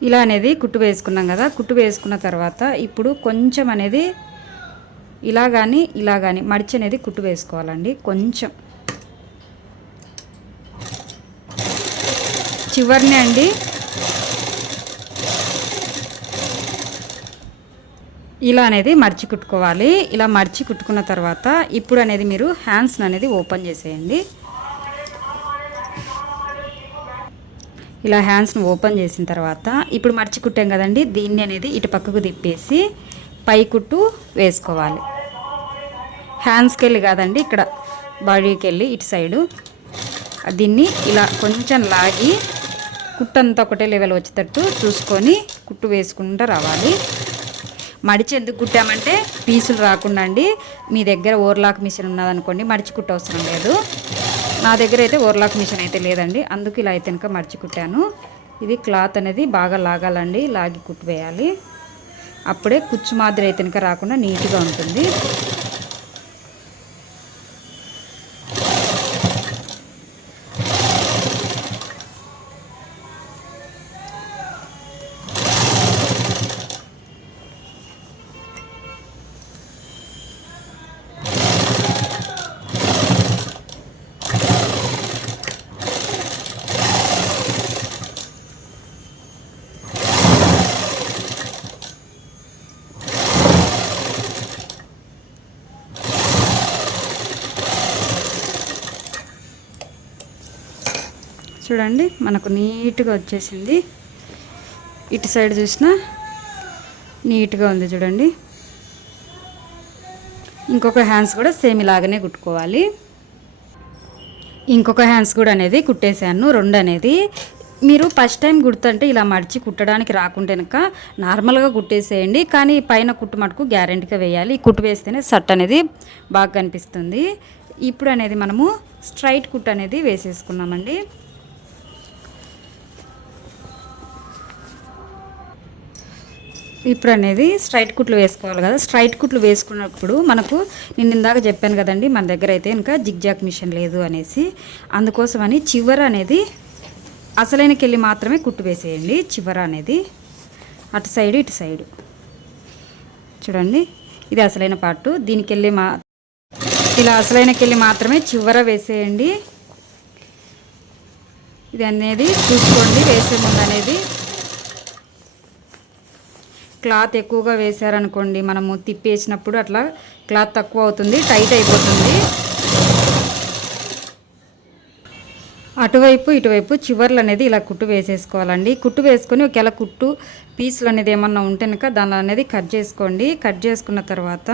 ఇలా అనేది కుట్టు వేసుకున్నాం కదా. కుట్టు వేసుకున్న తర్వాత ఇప్పుడు కొంచెం అనేది ఇలా కానీ మడిచి అనేది కుట్టు వేసుకోవాలండి. కొంచెం చివరిని అండి ఇలా అనేది మర్చి కుట్టుకోవాలి. ఇలా మర్చి కుట్టుకున్న తర్వాత ఇప్పుడు అనేది మీరు హ్యాండ్స్ అనేది ఓపెన్ చేసేయండి. ఇలా హ్యాండ్స్ని ఓపెన్ చేసిన తర్వాత ఇప్పుడు మర్చి కుట్టాం కదండి, దీన్ని అనేది ఇటు పక్కకు తిప్పేసి పై కుట్టు వేసుకోవాలి. హ్యాండ్స్కి వెళ్ళి కాదండి, ఇక్కడ బాడీకి వెళ్ళి ఇటు సైడు దీన్ని ఇలా కొంచెం లాగి కుట్టంతా ఒకటే లెవెల్ వచ్చేటట్టు చూసుకొని కుట్టు వేసుకుంటూ రావాలి. మడిచి ఎందుకు కుట్టామంటే పీసులు రాకుండా అండి. మీ దగ్గర ఓవర్లాక్ మిషన్ ఉన్నదనుకోండి మడిచి కుట్ట అవసరం లేదు. నా దగ్గర అయితే ఓవర్లాక్ మిషన్ అయితే లేదండి, అందుకు ఇలా అయితే కనుక మడిచి కుట్టాను. ఇది క్లాత్ అనేది బాగా లాగాలండి, లాగి కుట్టు వేయాలి. అప్పుడే కుచ్చు మాదిరి అయితే కనుక రాకుండా నీట్గా ఉంటుంది. చూడండి మనకు నీట్గా వచ్చేసింది. ఇటు సైడ్ చూసినా నీట్గా ఉంది చూడండి. ఇంకొక హ్యాండ్స్ కూడా సేమ్ ఇలాగనే కుట్టుకోవాలి. ఇంకొక హ్యాండ్స్ కూడా అనేది కుట్టేసాను. రెండు అనేది మీరు ఫస్ట్ టైం కుడుతుంటే ఇలా మడిచి కుట్టడానికి రాకుంటే కనుక నార్మల్గా కుట్టేసేయండి. కానీ పైన కుట్టు మటుకు గ్యారెంటీగా వేయాలి. కుట్టు వేస్తేనే షర్ట్ అనేది బాగా కనిపిస్తుంది. ఇప్పుడు అనేది మనము స్ట్రైట్ కుట్టు అనేది వేసేసుకున్నామండి. ఇప్పుడు అనేది స్ట్రైట్ కుట్లు వేసుకోవాలి కదా. స్ట్రైట్ కుట్లు వేసుకున్నప్పుడు మనకు నేను ఇందాక చెప్పాను కదండి, మన దగ్గర అయితే ఇంకా జిగ్జాగ్ మిషన్ లేదు అనేసి, అందుకోసమని చివర అనేది అసలైనకెళ్ళి మాత్రమే కుట్టు వేసేయండి. చివర అనేది అటు సైడు ఇటు సైడు చూడండి, ఇది అసలైన పార్టు. దీనికెళ్ళి ఇలా అసలైనకెళ్ళి మాత్రమే చివర వేసేయండి. ఇది అనేది చూసుకోండి వేసే ముందు అనేది. క్లాత్ ఎక్కువగా వేసారనుకోండి, మనము తిప్పేసినప్పుడు అట్లా క్లాత్ తక్కువ అవుతుంది, టైట్ అయిపోతుంది. అటువైపు ఇటువైపు చివర్లు అనేది ఇలా కుట్టు వేసేసుకోవాలండి. కుట్టు వేసుకొని ఒకవేళ కుట్టు పీసులు అనేది ఏమన్నా ఉంటే కనుక దాని అనేది కట్ చేసుకోండి. కట్ చేసుకున్న తర్వాత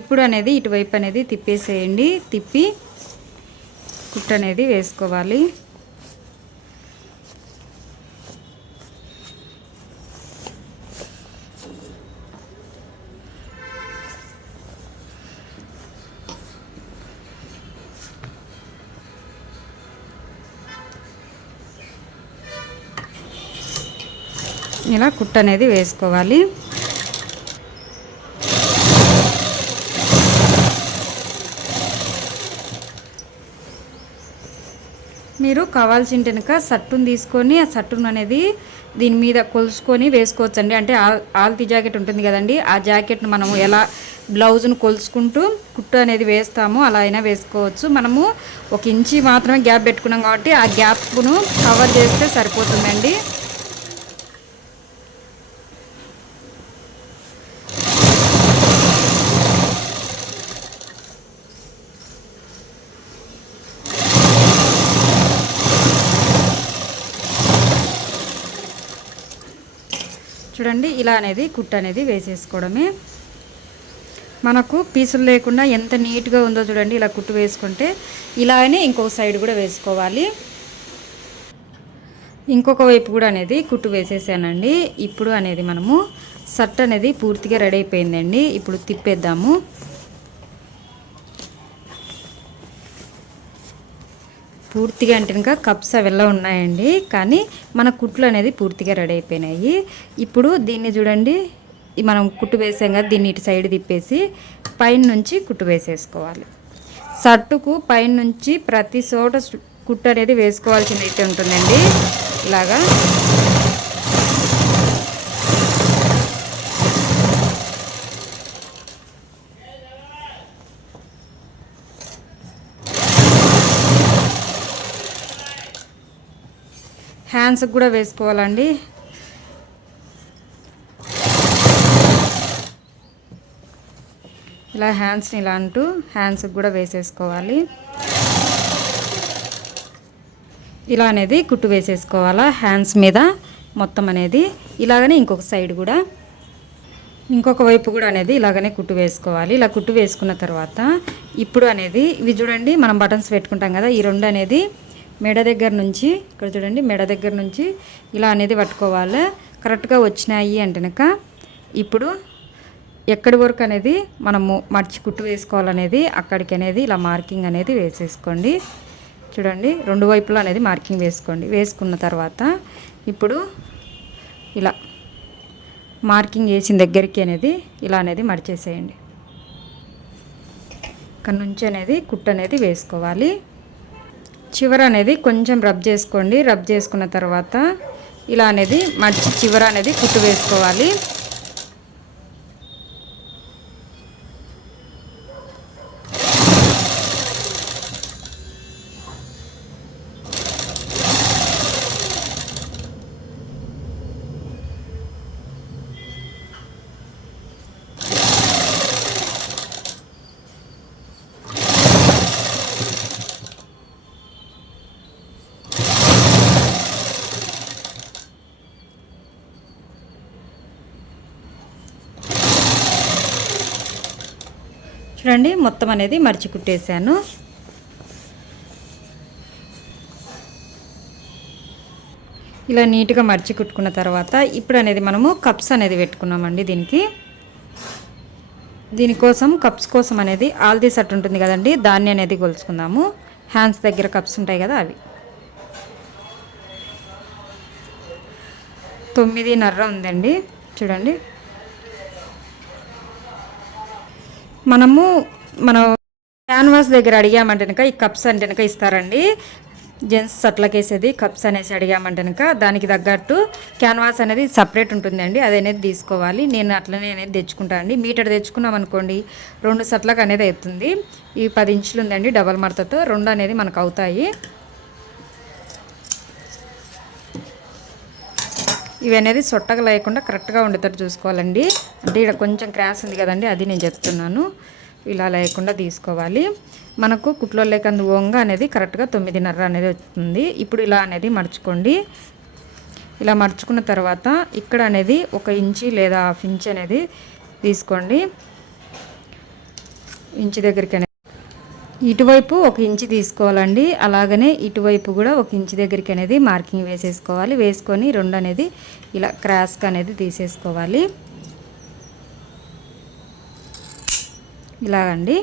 ఇప్పుడు అనేది ఇటువైపు అనేది తిప్పేసేయండి. తిప్పి కుట్టు అనేది వేసుకోవాలి. ఇలా కుట్టు అనేది వేసుకోవాలి. మీరు కావాల్సిన కనుక సట్టును తీసుకొని ఆ సట్టును అనేది దీని మీద కొలుసుకొని వేసుకోవచ్చండి. అంటే ఆల్తీ జాకెట్ ఉంటుంది కదండి, ఆ జాకెట్ను మనము ఎలా బ్లౌజ్ను కొలుసుకుంటూ కుట్టు అనేది వేస్తాము అలా అయినా వేసుకోవచ్చు. మనము 1 ఇంచి మాత్రమే గ్యాప్ పెట్టుకున్నాం కాబట్టి ఆ గ్యాప్ను కవర్ చేస్తే సరిపోతుందండి. చూడండి ఇలా అనేది కుట్టు అనేది వేసేసుకోవడమే. మనకు పీసులు లేకుండా ఎంత నీట్గా ఉందో చూడండి. ఇలా కుట్టు వేసుకుంటే ఇలానే ఇంకొక సైడ్ కూడా వేసుకోవాలి. ఇంకొక వైపు కూడా అనేది కుట్టు వేసేసానండి. ఇప్పుడు అనేది మనము షర్ట్ అనేది పూర్తిగా రెడీ అయిపోయిందండి. ఇప్పుడు తిప్పేద్దాము. పూర్తిగా అంటే ఇంకా కప్స్ అವೆಲ್ಲ ఉన్నాయండి, కానీ మన కుట్లు అనేది పూర్తిగా రెడీ అయిపోయినాయి. ఇప్పుడు దీన్ని చూడండి, మనం కుట్టు వేసాం కదా, దీన్ని ఇటు సైడ్ తిప్పేసి పైన నుంచి కుట్టు వేసేసుకోవాలి. షర్టుకు పైన నుంచి ప్రతి చోట కుట్టు అనేది వేసుకోవాల్సింది అయితే ఉంటుందండి. ఇలాగా హ్యాండ్స్కి కూడా వేసుకోవాలండి. ఇలా హ్యాండ్స్ని ఇలా అంటూ హ్యాండ్స్కి కూడా వేసేసుకోవాలి. ఇలా అనేది కుట్టు వేసేసుకోవాలా హ్యాండ్స్ మీద మొత్తం అనేది. ఇలాగనే ఇంకొక సైడ్ కూడా, ఇంకొక వైపు కూడా అనేది ఇలాగనే కుట్టు వేసుకోవాలి. ఇలా కుట్టు వేసుకున్న తర్వాత ఇప్పుడు అనేది ఇవి చూడండి, మనం బటన్స్ పెట్టుకుంటాం కదా, ఈ రెండు అనేది మెడ దగ్గర నుంచి, ఇక్కడ చూడండి మెడ దగ్గర నుంచి ఇలా అనేది పట్టుకోవాలి. కరెక్ట్గా వచ్చినాయి అంటేనక ఇప్పుడు ఎక్కడి వరకు అనేది మనము మర్చి కుట్టు వేసుకోవాలనేది అక్కడికి అనేది ఇలా మార్కింగ్ అనేది వేసేసుకోండి. చూడండి రెండు వైపులా అనేది మార్కింగ్ వేసుకోండి. వేసుకున్న తర్వాత ఇప్పుడు ఇలా మార్కింగ్ వేసిన దగ్గరికి అనేది ఇలా అనేది మడిచేసేయండి. ఇక్కడ నుంచి అనేది కుట్టు అనేది వేసుకోవాలి. చివర అనేది కొంచెం రబ్ చేసుకోండి. రబ్ చేసుకున్న తర్వాత ఇలా అనేది మడిచి చివర అనేది కుట్టు వేసుకోవాలి. చూడండి మొత్తం అనేది మడిచి కుట్టేశాను. ఇలా నీట్గా మడిచి కుట్టుకున్న తర్వాత ఇప్పుడు అనేది మనము కప్స్ అనేది పెట్టుకున్నామండి. దీనికోసం కప్స్ కోసం అనేది ఆల్దీ సెట్ ఉంటుంది కదండి, దాన్ని అనేది కొలుచుకుందాము. హ్యాండ్స్ దగ్గర కప్స్ ఉంటాయి కదా, అవి 9.5 ఉందండి. చూడండి మన క్యాన్వాస్ దగ్గర అడిగామంటేనక ఈ కప్స్ అంటేనక ఇస్తారండి. జెంట్స్ సట్లకేసేది కప్స్ అనేసి అడిగామంటేనక దానికి తగ్గట్టు క్యాన్వాస్ అనేది సపరేట్ ఉంటుందండి, అది అనేది తీసుకోవాలి. నేను అట్లనే అనేది తెచ్చుకుంటాను అండి. మీటర్ తెచ్చుకున్నాం అనుకోండి 2 సట్లకు అనేది అవుతుంది. ఈ 10 ఇంచులు ఉందండి డబల్ మడతతో, 2 అనేది మనకు అవుతాయి. ఇవి అనేది సొట్టగా లేకుండా కరెక్ట్గా ఉండేటట్టు చూసుకోవాలండి. అంటే ఇక్కడ కొంచెం క్రాస్ ఉంది కదండి, అది నేను చెప్తున్నాను. ఇలా లేకుండా తీసుకోవాలి. మనకు కుట్లో లేకందు వంగ అనేది కరెక్ట్గా 9.5 అనేది వస్తుంది. ఇప్పుడు ఇలా అనేది మడుచుకోండి. ఇలా మడుచుకున్న తర్వాత ఇక్కడ అనేది 1 ఇంచి లేదా 1/2 ఇంచ్ అనేది తీసుకోండి. ఇంచు దగ్గరికి అనేది ఇటువైపు 1 ఇంచు తీసుకోవాలండి. అలాగనే ఇటువైపు కూడా 1 ఇంచు దగ్గరికి అనేది మార్కింగ్ వేసేసుకోవాలి. వేసుకొని 2 అనేది ఇలా క్రాస్గా అనేది తీసేసుకోవాలి. ఇలాగండి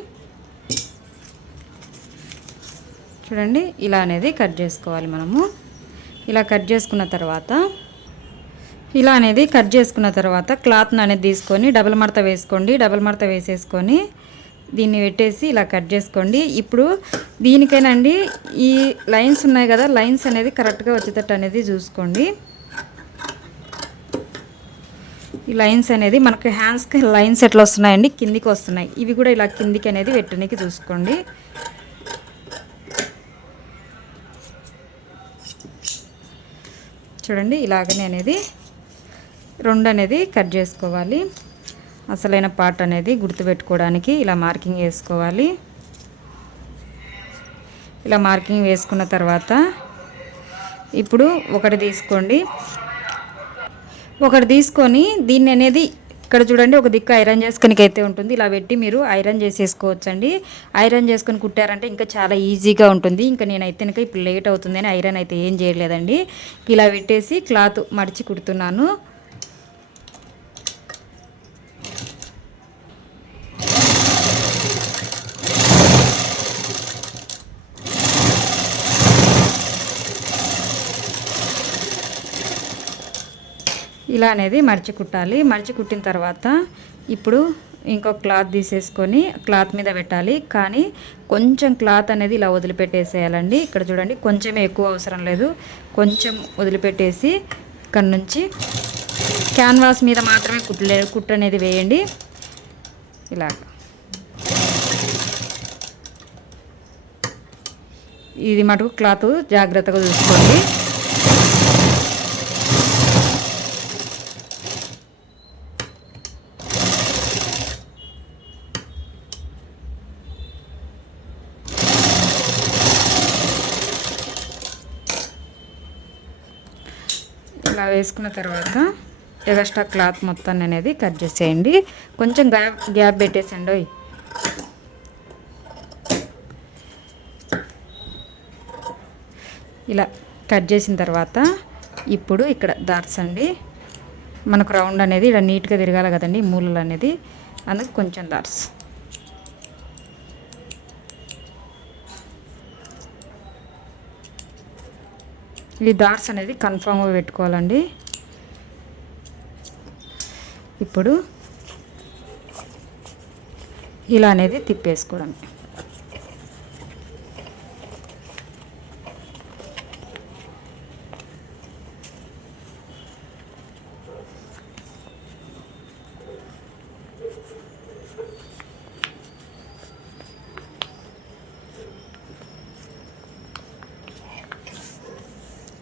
చూడండి, ఇలా అనేది కట్ చేసుకోవాలి మనము. ఇలా కట్ చేసుకున్న తర్వాత క్లాత్ని అనేది తీసుకొని డబుల్ మడత వేసుకోండి. డబుల్ మడత వేసేసుకొని దీన్ని పెట్టేసి ఇలా కట్ చేసుకోండి. ఇప్పుడు దీనికైనండి ఈ లైన్స్ ఉన్నాయి కదా, లైన్స్ అనేది కరెక్ట్గా వచ్చేటట్టు అనేది చూసుకోండి. ఈ లైన్స్ అనేది మనకు హ్యాండ్స్కి లైన్స్ ఎట్లా వస్తున్నాయండి, కిందికి వస్తున్నాయి. ఇవి కూడా ఇలా కిందికి అనేది పెట్టడానికి చూసుకోండి. చూడండి ఇలాగనే అనేది 2 అనేది కట్ చేసుకోవాలి. అసలైన పార్ట్ అనేది గుర్తుపెట్టుకోవడానికి ఇలా మార్కింగ్ వేసుకోవాలి. ఇలా మార్కింగ్ వేసుకున్న తర్వాత ఇప్పుడు ఒకటి తీసుకొని దీన్ని అనేది ఇక్కడ చూడండి ఒక దిక్కు ఐరన్ చేసుకునికి అయితే ఉంటుంది. ఇలా పెట్టి మీరు ఐరన్ చేసేసుకోవచ్చండి. ఐరన్ చేసుకొని కుట్టారంటే ఇంకా చాలా ఈజీగా ఉంటుంది. ఇంకా నేనైతే కనుక ఇప్పుడు లేట్ అవుతుందని ఐరన్ అయితే ఏం చేయలేదండి. ఇలా పెట్టేసి క్లాత్ మడిచి కుడుతున్నాను. ఇలా అనేది మడిచి కుట్టాలి. మడిచి కుట్టిన తర్వాత ఇప్పుడు ఇంకొక క్లాత్ తీసేసుకొని క్లాత్ మీద పెట్టాలి. కానీ కొంచెం క్లాత్ అనేది ఇలా వదిలిపెట్టేసేయాలండి. ఇక్కడ చూడండి కొంచెమే, ఎక్కువ అవసరం లేదు, కొంచెం వదిలిపెట్టేసి ఇక్కడ నుంచి క్యాన్వాస్ మీద మాత్రమే కుట్టు అనేది వేయండి. ఇలా ఇది మటుకు క్లాత్ జాగ్రత్తగా చూసుకోండి. ఇలా వేసుకున్న తర్వాత ఎక్స్ట్రా క్లాత్ మొత్తాన్ని అనేది కట్ చేసేయండి. కొంచెం గ్యాప్ పెట్టేసండి. ఇలా కట్ చేసిన తర్వాత ఇప్పుడు ఇక్కడ దార్చండి. మనకు రౌండ్ అనేది ఇలా నీట్గా తిరగాలి కదండి మూలలు అనేది, అందుకు కొంచెం దార్స్. ఈ డాట్స్ అనేది కన్ఫామ్గా పెట్టుకోవాలండి. ఇప్పుడు ఇలా అనేది తిప్పేసుకోవడం.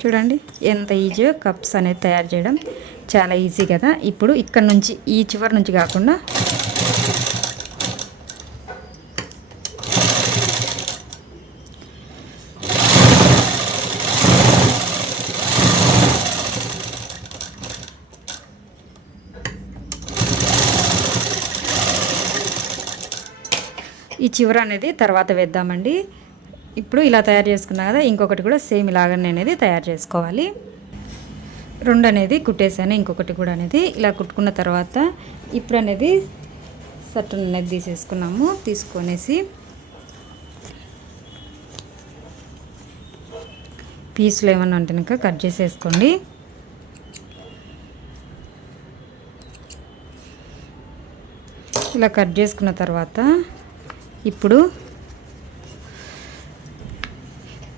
చూడండి ఎంత ఈజీగా కప్స్ అనేది తయారు చేయడం చాలా ఈజీ కదా. ఇప్పుడు ఇక్కడ నుంచి ఈ చివరి నుంచి కాకుండా ఈ చివర అనేది తర్వాత వేద్దామండి. ఇప్పుడు ఇలా తయారు చేసుకున్నాం కదా, ఇంకొకటి కూడా సేమ్ ఇలాగనే అనేది తయారు చేసుకోవాలి. రెండు అనేది కుట్టేసాను, ఇంకొకటి కూడా అనేది ఇలా కుట్టుకున్న తర్వాత ఇప్పుడు అనేది సట్టన్ అనేది తీసేసుకున్నాము. తీసుకొనేసి పీసులు ఏమన్నా ఉంటే కనుక కట్ చేసేసుకోండి. ఇలా కట్ చేసుకున్న తర్వాత ఇప్పుడు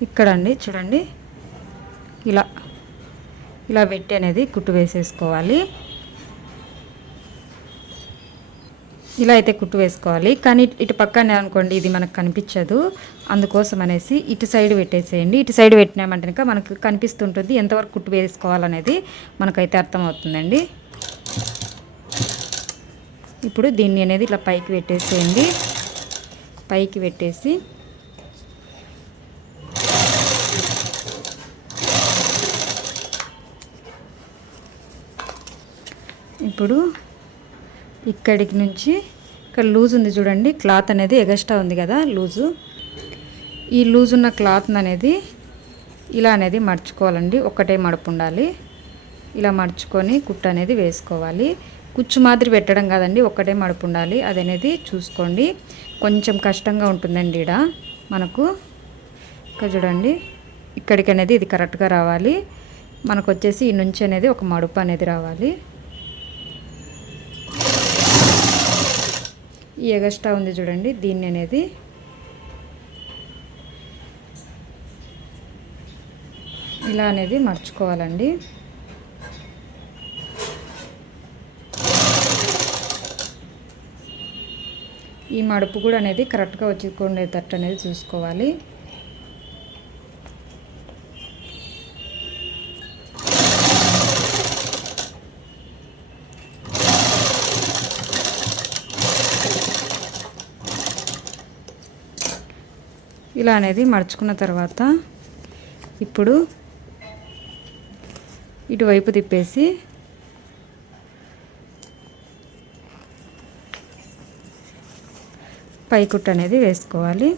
ఇక్కడ అండి చూడండి ఇలా ఇలా పెట్టి అనేది కుట్టు వేసేసుకోవాలి. ఇలా అయితే కుట్టు వేసుకోవాలి. కానీ ఇటు పక్కనే అనుకోండి ఇది మనకు కనిపించదు, అందుకోసం అనేసి ఇటు సైడ్ పెట్టేసేయండి. ఇటు సైడ్ పెట్టినామంటే కనుక మనకు కనిపిస్తుంటుంది ఎంతవరకు కుట్టు వేసుకోవాలనేది మనకైతే అర్థమవుతుందండి. ఇప్పుడు దీన్ని అనేది ఇట్లా పైకి పెట్టేసేయండి. పైకి పెట్టేసి ఇప్పుడు ఇక్కడికి నుంచి ఇక్కడ లూజ్ ఉంది చూడండి, క్లాత్ అనేది ఎగస్ట్రా ఉంది కదా లూజు. ఈ లూజ్ ఉన్న క్లాత్ అనేది ఇలా అనేది మడుచుకోవాలండి. ఒకటే మడుపు ఉండాలి. ఇలా మడుచుకొని కుట్టు అనేది వేసుకోవాలి. కుచ్చు మాదిరి పెట్టడం కాదండి, ఒకటే మడుపు ఉండాలి. అది అనేది చూసుకోండి. కొంచెం కష్టంగా ఉంటుందండి ఈడ మనకు. ఇక్కడ చూడండి ఇక్కడికి అనేది ఇది కరెక్ట్గా రావాలి. మనకు వచ్చేసి ఈ నుంచి అనేది ఒక మడుపు అనేది రావాలి. ఈ ఎగస్ట్రా ఉంది చూడండి, దీన్ని అనేది ఇలా అనేది మర్చుకోవాలండి. ఈ మడుపు కూడా అనేది కరెక్ట్గా వచ్చుకునేటట్టు అనేది చూసుకోవాలి. ఇలా అనేది మడుచుకున్న తర్వాత ఇప్పుడు ఇటువైపు తిప్పేసి పై కుట్టు అనేది వేసుకోవాలి.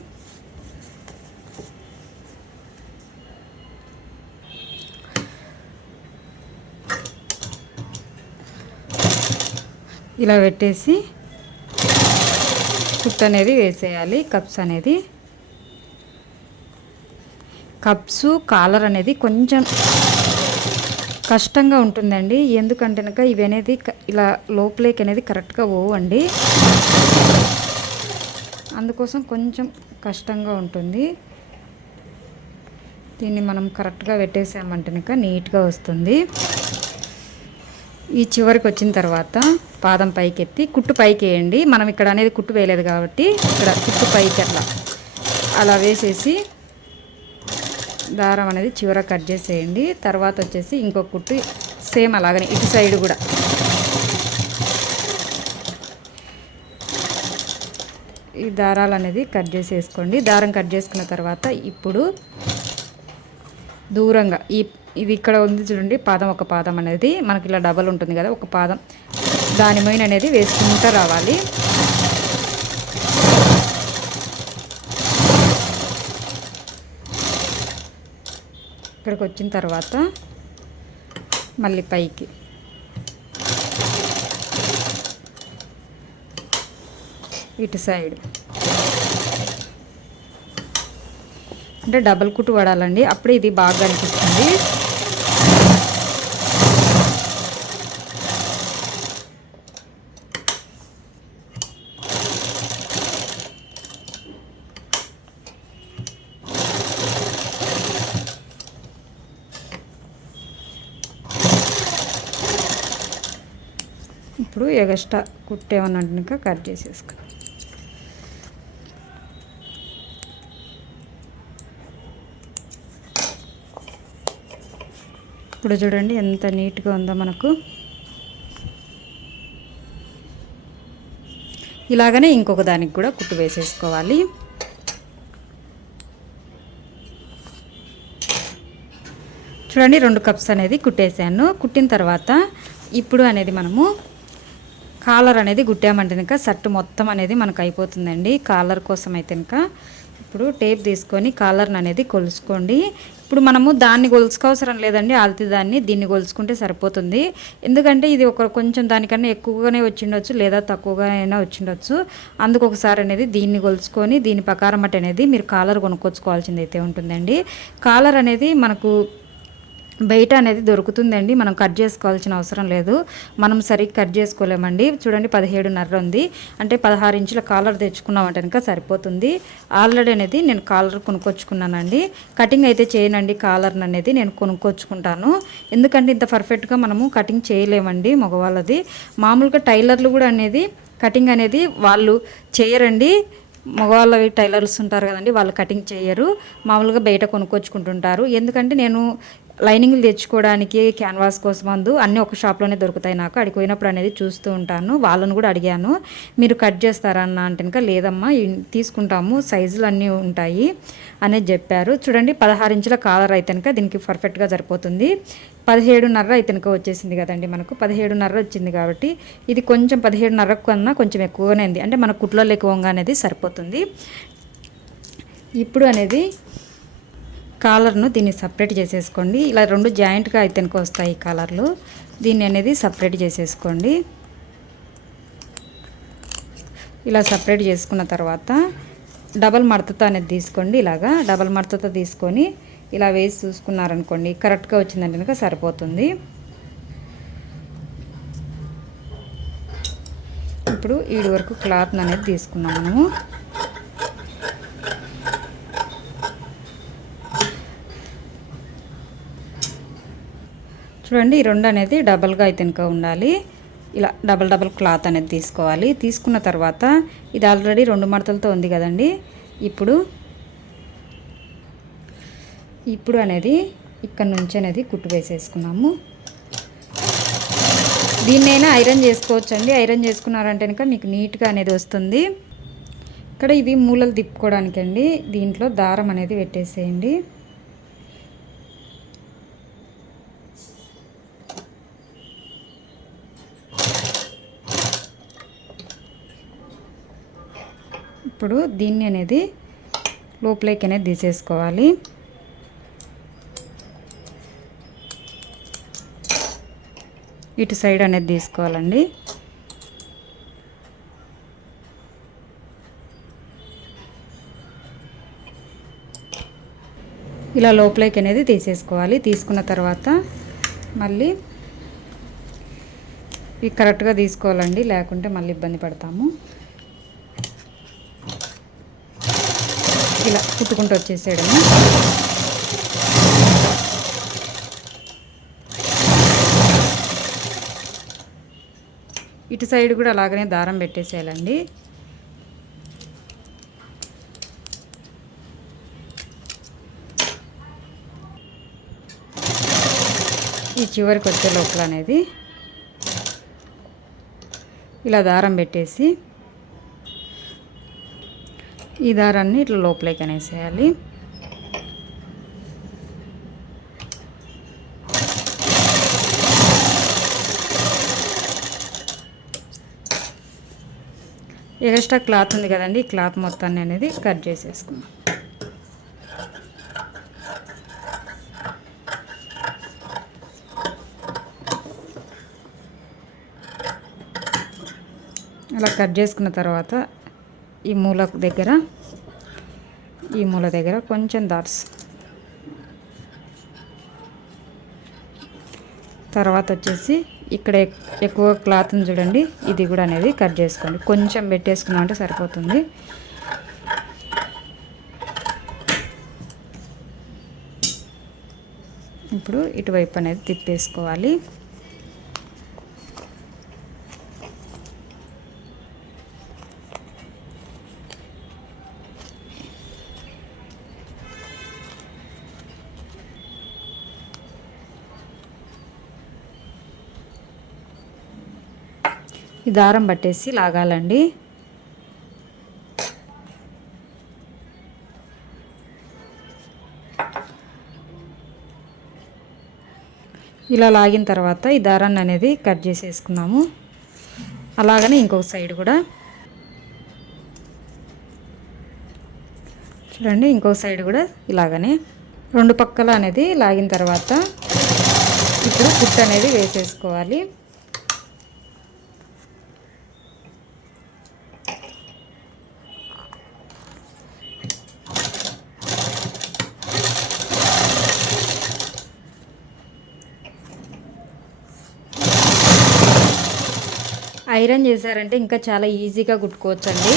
ఇలా పెట్టేసి కుట్టు అనేది వేసేయాలి. కప్స్ అనేది కప్సు కాలర్ అనేది కొంచెం కష్టంగా ఉంటుందండి. ఎందుకంటే కనుక ఇవి అనేది ఇలా లోపలికి అనేది కరెక్ట్గా పోవండి, అందుకోసం కొంచెం కష్టంగా ఉంటుంది. దీన్ని మనం కరెక్ట్గా పెట్టేసామంటే కనుక నీట్గా వస్తుంది. ఈ చివరికి వచ్చిన తర్వాత పాదం పైకి ఎత్తి కుట్టు పైకి వేయండి. మనం ఇక్కడ అనేది కుట్టు వేయలేదు కాబట్టి ఇక్కడ కుట్టు పైకి అలా వేసేసి దారం అనేది చివర కట్ చేసేయండి. తర్వాత వచ్చేసి ఇంకొక కుట్టు సేమ్ అలాగనే ఇటు సైడ్ కూడా ఈ దారాలు అనేది కట్ చేసేసుకోండి. దారం కట్ చేసుకున్న తర్వాత ఇప్పుడు దూరంగా ఇది ఇక్కడ ఉంది చూడండి, పాదం ఒక పాదం అనేది మనకి ఇలా డబల్ ఉంటుంది కదా, ఒక పాదం దాని మీద అనేది వేసుకుంటూ రావాలి. ఇక్కడికి వచ్చిన తర్వాత మళ్ళీ పైకి ఇటు సైడ్ అంటే డబల్ కుట్టు పడాలండి, అప్పుడే ఇది బాగా అనిపిస్తుంది. ఇప్పుడు ఎగస్ట్రా కుట్టేమన్నా ఇంకా కట్ చేసేసుకో. ఇప్పుడు చూడండి ఎంత నీట్గా ఉందో మనకు. ఇలాగనే ఇంకొక దానికి కూడా కుట్టు వేసేసుకోవాలి. చూడండి 2 కప్స్ అనేది కుట్టేసాను. కుట్టిన తర్వాత ఇప్పుడు అనేది మనము కాలర్ అనేది కుట్టామంటే ఇంకా షర్ట్ మొత్తం అనేది మనకు అయిపోతుందండి. కాలర్ కోసం అయితే ఇంకా ఇప్పుడు టేప్ తీసుకొని కాలర్ని అనేది కొలుసుకోండి. ఇప్పుడు మనము దాన్ని కొలుసుకోవసరం లేదండి, ఆల్తి దీన్ని కొలుసుకుంటే సరిపోతుంది. ఎందుకంటే ఇది కొంచెం దానికన్నా ఎక్కువగానే వచ్చిండొచ్చు లేదా తక్కువగా అయినా వచ్చిండొచ్చు. అందుకు ఒకసారి అనేది దీన్ని కొలుసుకొని దీని ప్రకారం అనేది మీరు కాలర్ కొనుక్కొచ్చుకోవాల్సింది అయితే ఉంటుందండి. కాలర్ అనేది మనకు బయట అనేది దొరుకుతుందండి, మనం కట్ చేసుకోవాల్సిన అవసరం లేదు. మనం సరిగ్గా కట్ చేసుకోలేమండి. చూడండి 17.5 ఉంది, అంటే 16 ఇంచుల కాలర్ తెచ్చుకున్నామంటే కనుక సరిపోతుంది. ఆల్రెడీ అనేది నేను కాలర్ కొనుక్కొచ్చుకున్నానండి. కటింగ్ అయితే చేయనండి, కాలర్ని అనేది నేను కొనుక్కొచ్చుకుంటాను. ఎందుకంటే ఇంత పర్ఫెక్ట్గా మనము కటింగ్ చేయలేమండి మగవాళ్ళది. మామూలుగా టైలర్లు కూడా అనేది కటింగ్ అనేది వాళ్ళు చేయరండి. మగవాళ్ళ టైలర్స్ ఉంటారు కదండి, వాళ్ళు కటింగ్ చేయరు, మామూలుగా బయట కొనుక్కొచ్చుకుంటుంటారు. ఎందుకంటే నేను లైనింగ్లు తెచ్చుకోవడానికి క్యాన్వాస్ కోసం అన్నీ ఒక షాప్లోనే దొరుకుతాయి. నాకు అడిగి పోయినప్పుడు అనేది చూస్తూ ఉంటాను. వాళ్ళని కూడా అడిగాను, మీరు కట్ చేస్తారా అన్న అంటే ఇంకా లేదమ్మా తీసుకుంటాము, సైజులు అన్నీ ఉంటాయి అనేది చెప్పారు. చూడండి 16 ఇంచుల కాలర్ అయితే కనుక దీనికి పర్ఫెక్ట్గా సరిపోతుంది. 17.5 అయితే కనుక వచ్చేసింది కదండి, మనకు 17.5 వచ్చింది కాబట్టి ఇది కొంచెం 17.5 కన్నా కొంచెం ఎక్కువగానే ఉంది, అంటే మన కుట్లలో ఎక్కువగా అనేది సరిపోతుంది. ఇప్పుడు అనేది కాలర్ను దీన్ని సపరేట్ చేసేసుకోండి. ఇలా 2 జాయింట్గా అయితే కనుక వస్తాయి కాలర్లు, దీన్ని అనేది సపరేట్ చేసేసుకోండి. ఇలా సపరేట్ చేసుకున్న తర్వాత డబల్ మడతతో అనేది తీసుకోండి. ఇలాగా డబల్ మడతతో తీసుకొని ఇలా వేసి చూసుకున్నారనుకోండి, కరెక్ట్గా వచ్చిందంటే కనుక సరిపోతుంది. ఇప్పుడు ఈడు వరకు క్లాత్ అనేది తీసుకున్నాం మనము. చూడండి ఈ 2 అనేది డబల్గా అయితే కనుక ఉండాలి. ఇలా డబల్ క్లాత్ అనేది తీసుకోవాలి. తీసుకున్న తర్వాత ఇది ఆల్రెడీ 2 మడతలతో ఉంది కదండి. ఇప్పుడు అనేది ఇక్కడ నుంచి అనేది కుట్టు వేసేసుకున్నాము. దీన్నైనా ఐరన్ చేసుకోవచ్చండి. ఐరన్ చేసుకున్నారంటే కనుక మీకు నీట్గా అనేది వస్తుంది. ఇక్కడ ఇవి మూలలు తిప్పుకోవడానికి అండి, దీంట్లో దారం అనేది పెట్టేసేయండి. ఇప్పుడు దీన్ని అనేది లోపలికి అనేది తీసేసుకోవాలి. ఇటు సైడ్ అనేది తీసుకోవాలండి. ఇలా లోపలికి అనేది తీసేసుకోవాలి. తీసుకున్న తర్వాత మళ్ళీ ఇవి కరెక్ట్గా తీసుకోవాలండి, లేకుంటే మళ్ళీ ఇబ్బంది పడతాము. ఇలా కుట్టుకుంటూ వచ్చేసేయడము. ఇటు సైడ్ కూడా అలాగనే దారం పెట్టేసేయాలండి. ఈ చివరికి వచ్చే లోపల అనేది ఇలా దారం పెట్టేసి ఈ దారాన్ని ఇట్లా లోపలికి అనేసేయాలి. ఎక్స్ట్రా క్లాత్ ఉంది కదండి, ఈ క్లాత్ మొత్తాన్ని అనేది కట్ చేసేసుకున్నాం. అలా కట్ చేసుకున్న తర్వాత ఈ మూల దగ్గర కొంచెం డాట్స్, తర్వాత వచ్చేసి ఇక్కడ ఎక్కువ క్లాత్ ఉంది చూడండి, ఇది కూడా అనేది కట్ చేసుకోండి. కొంచెం పెట్టేసుకున్నాం అంటే సరిపోతుంది. ఇప్పుడు ఇటువైపు అనేది తిప్పేసుకోవాలి. ఈ దారం పట్టేసి లాగాలండి. ఇలా లాగిన తర్వాత ఈ దారాన్ని అనేది కట్ చేసేసుకున్నాము. అలాగనే ఇంకొక సైడ్ కూడా చూడండి, ఇంకొక సైడ్ కూడా ఇలాగనే రెండు పక్కల అనేది లాగిన తర్వాత ఇప్పుడు కుట్టు అనేది వేసేసుకోవాలి. ఐరన్ చేశారంటే ఇంకా చాలా ఈజీగా కుట్టుకోవచ్చండి.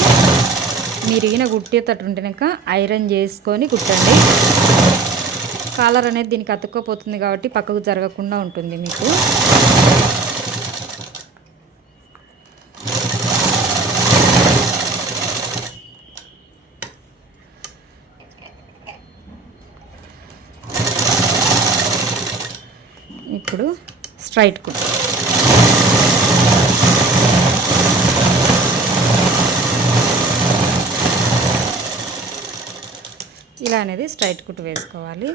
మీరు ఈయన కుట్టేటట్టు ఉంటేనాక ఐరన్ చేసుకొని కుట్టండి. కాలర్ అనేది దీనికి అతుక్కోపోతుంది కాబట్టి పక్కకు జరగకుండా ఉంటుంది మీకు. ఇప్పుడు స్ట్రైట్ కుట్టు. ఇలా అనేది స్ట్రైట్ కుట్టు వేసుకోవాలి.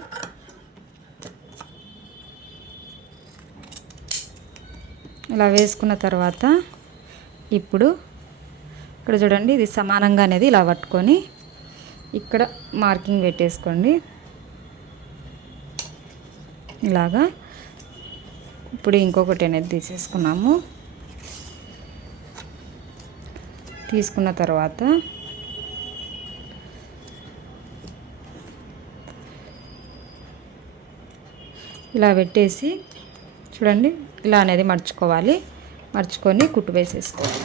ఇలా వేసుకున్న తర్వాత ఇప్పుడు ఇక్కడ చూడండి, ఇది సమానంగా అనేది ఇలా పట్టుకొని ఇక్కడ మార్కింగ్ పెట్టేసుకోండి ఇలాగా. ఇప్పుడు ఇంకొకటి అనేది తీసేసుకున్నాము. తీసుకున్న తర్వాత ఇలా పెట్టేసి చూడండి, ఇలా అనేది మర్చుకోవాలి. మర్చుకొని కుట్టు వేసేసుకోవాలి.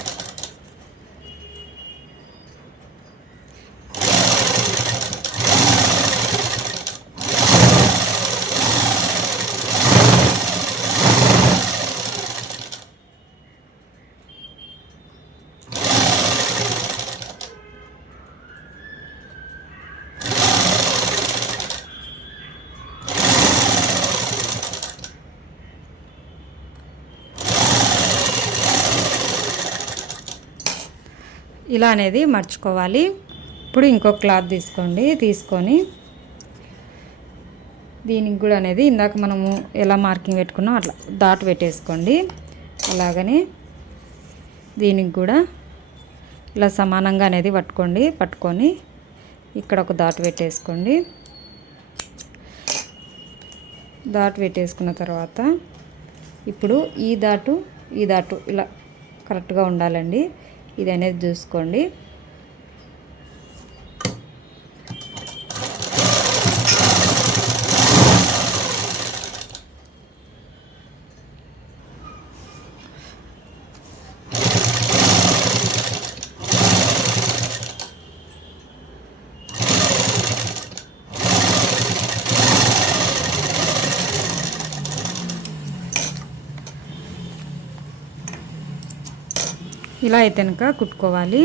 ఇలా అనేది మర్చుకోవాలి. ఇప్పుడు ఇంకో క్లాత్ తీసుకోండి. తీసుకొని దీనికి కూడా అనేది ఇందాక మనము ఎలా మార్కింగ్ పెట్టుకున్నాం అట్లా డాట్ పెట్టేసుకోండి. అలాగనే దీనికి కూడా ఇలా సమానంగా అనేది పట్టుకొని ఇక్కడ ఒక డాట్ పెట్టేసుకోండి. డాట్ పెట్టేసుకున్న తర్వాత ఇప్పుడు ఈ డాటు ఇలా కరెక్ట్గా ఉండాలండి. ఇది అనేది చూసుకోండి. ఇలా అయితే కనుక కుట్టుకోవాలి.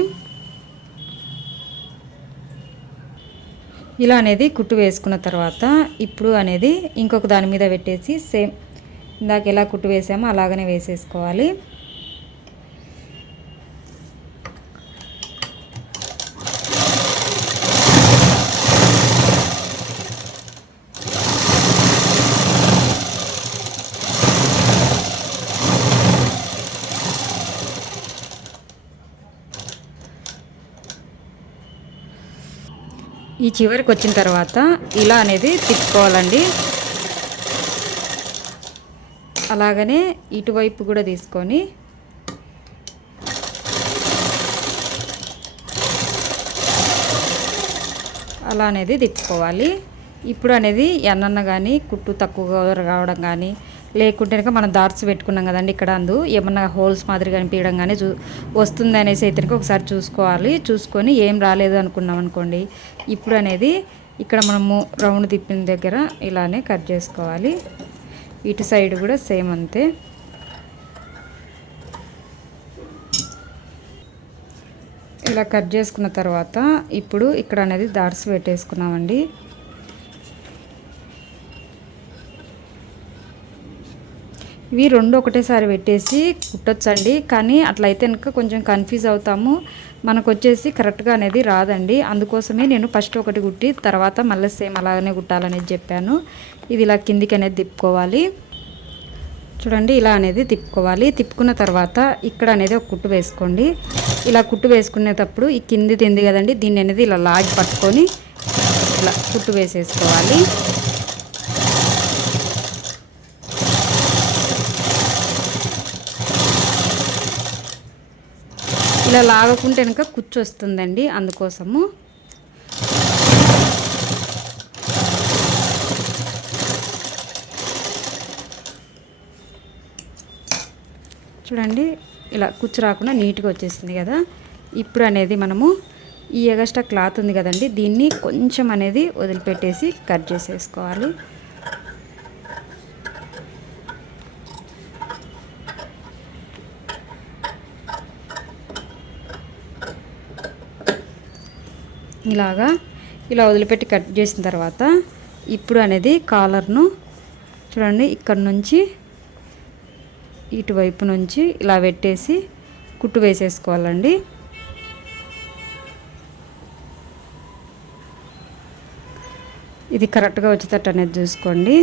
ఇలా అనేది కుట్టు వేసుకున్న తర్వాత ఇప్పుడు అనేది ఇంకొక దాని మీద పెట్టేసి సేమ్ ఇందాక ఎలా కుట్టు వేసామో అలాగనే వేసేసుకోవాలి. ఈ చివరికి వచ్చిన తర్వాత ఇలా అనేది తిప్పుకోవాలండి. అలాగనే ఇటువైపు కూడా తీసుకొని అలా అనేది తిప్పుకోవాలి. ఇప్పుడు అనేది ఎన్నన్న కానీ కుట్టు తక్కువగా రావడం కానీ, లేకుంటే కనుక మనం డాట్స్ పెట్టుకున్నాం కదండి ఇక్కడ ఏమన్నా హోల్స్ మాదిరి కనిపించడం కానీ వస్తుంది అనేసి అయితే ఒకసారి చూసుకోవాలి. చూసుకొని ఏం రాలేదు అనుకున్నాం అనుకోండి, ఇప్పుడు అనేది ఇక్కడ మనము రౌండ్ తిప్పిన దగ్గర ఇలానే కట్ చేసుకోవాలి. ఇటు సైడ్ కూడా సేమ్ అంతే. ఇలా కట్ చేసుకున్న తర్వాత ఇప్పుడు ఇక్కడ అనేది డాట్స్ పెట్టేసుకున్నామండి. ఇవి రెండు ఒకటేసారి పెట్టేసి కుట్టొచ్చండి, కానీ అట్లయితే కనుక కొంచెం కన్ఫ్యూజ్ అవుతాము, మనకు వచ్చేసి కరెక్ట్గా అనేది రాదండి. అందుకోసమే నేను ఫస్ట్ ఒకటి కుట్టి తర్వాత మళ్ళీ సేమ్ అలాగనే కుట్టాలనేది చెప్పాను. ఇది ఇలా కిందికి అనేది తిప్పుకోవాలి. చూడండి, ఇలా అనేది తిప్పుకోవాలి. తిప్పుకున్న తర్వాత ఇక్కడ అనేది ఒక కుట్టు వేసుకోండి. ఇలా కుట్టు వేసుకునేటప్పుడు ఈ కింది తింది కదండి, దీన్ని అనేది ఇలా లాగి పట్టుకొని ఇలా కుట్టు వేసేసుకోవాలి. ఇలా లాగకుంటే కనుక కుచ్చు వస్తుందండి, అందుకోసము. చూడండి, ఇలా కుచ్చు రాకుండా నీట్గా వచ్చేసింది కదా. ఇప్పుడు అనేది మనము ఈ ఎగస్ట్రా క్లాత్ ఉంది కదండి, దీన్ని కొంచెం అనేది వదిలిపెట్టేసి కట్ చేసేసుకోవాలి. ఇలా వదిలిపెట్టి కట్ చేసిన తర్వాత ఇప్పుడు అనేది కాలర్ను చూడండి, ఇక్కడ నుంచి ఇటువైపు నుంచి ఇలా పెట్టేసి కుట్టు వేసేసుకోవాలండి. ఇది కరెక్ట్గా వచ్చేటట్టు అనేది చూసుకోండి.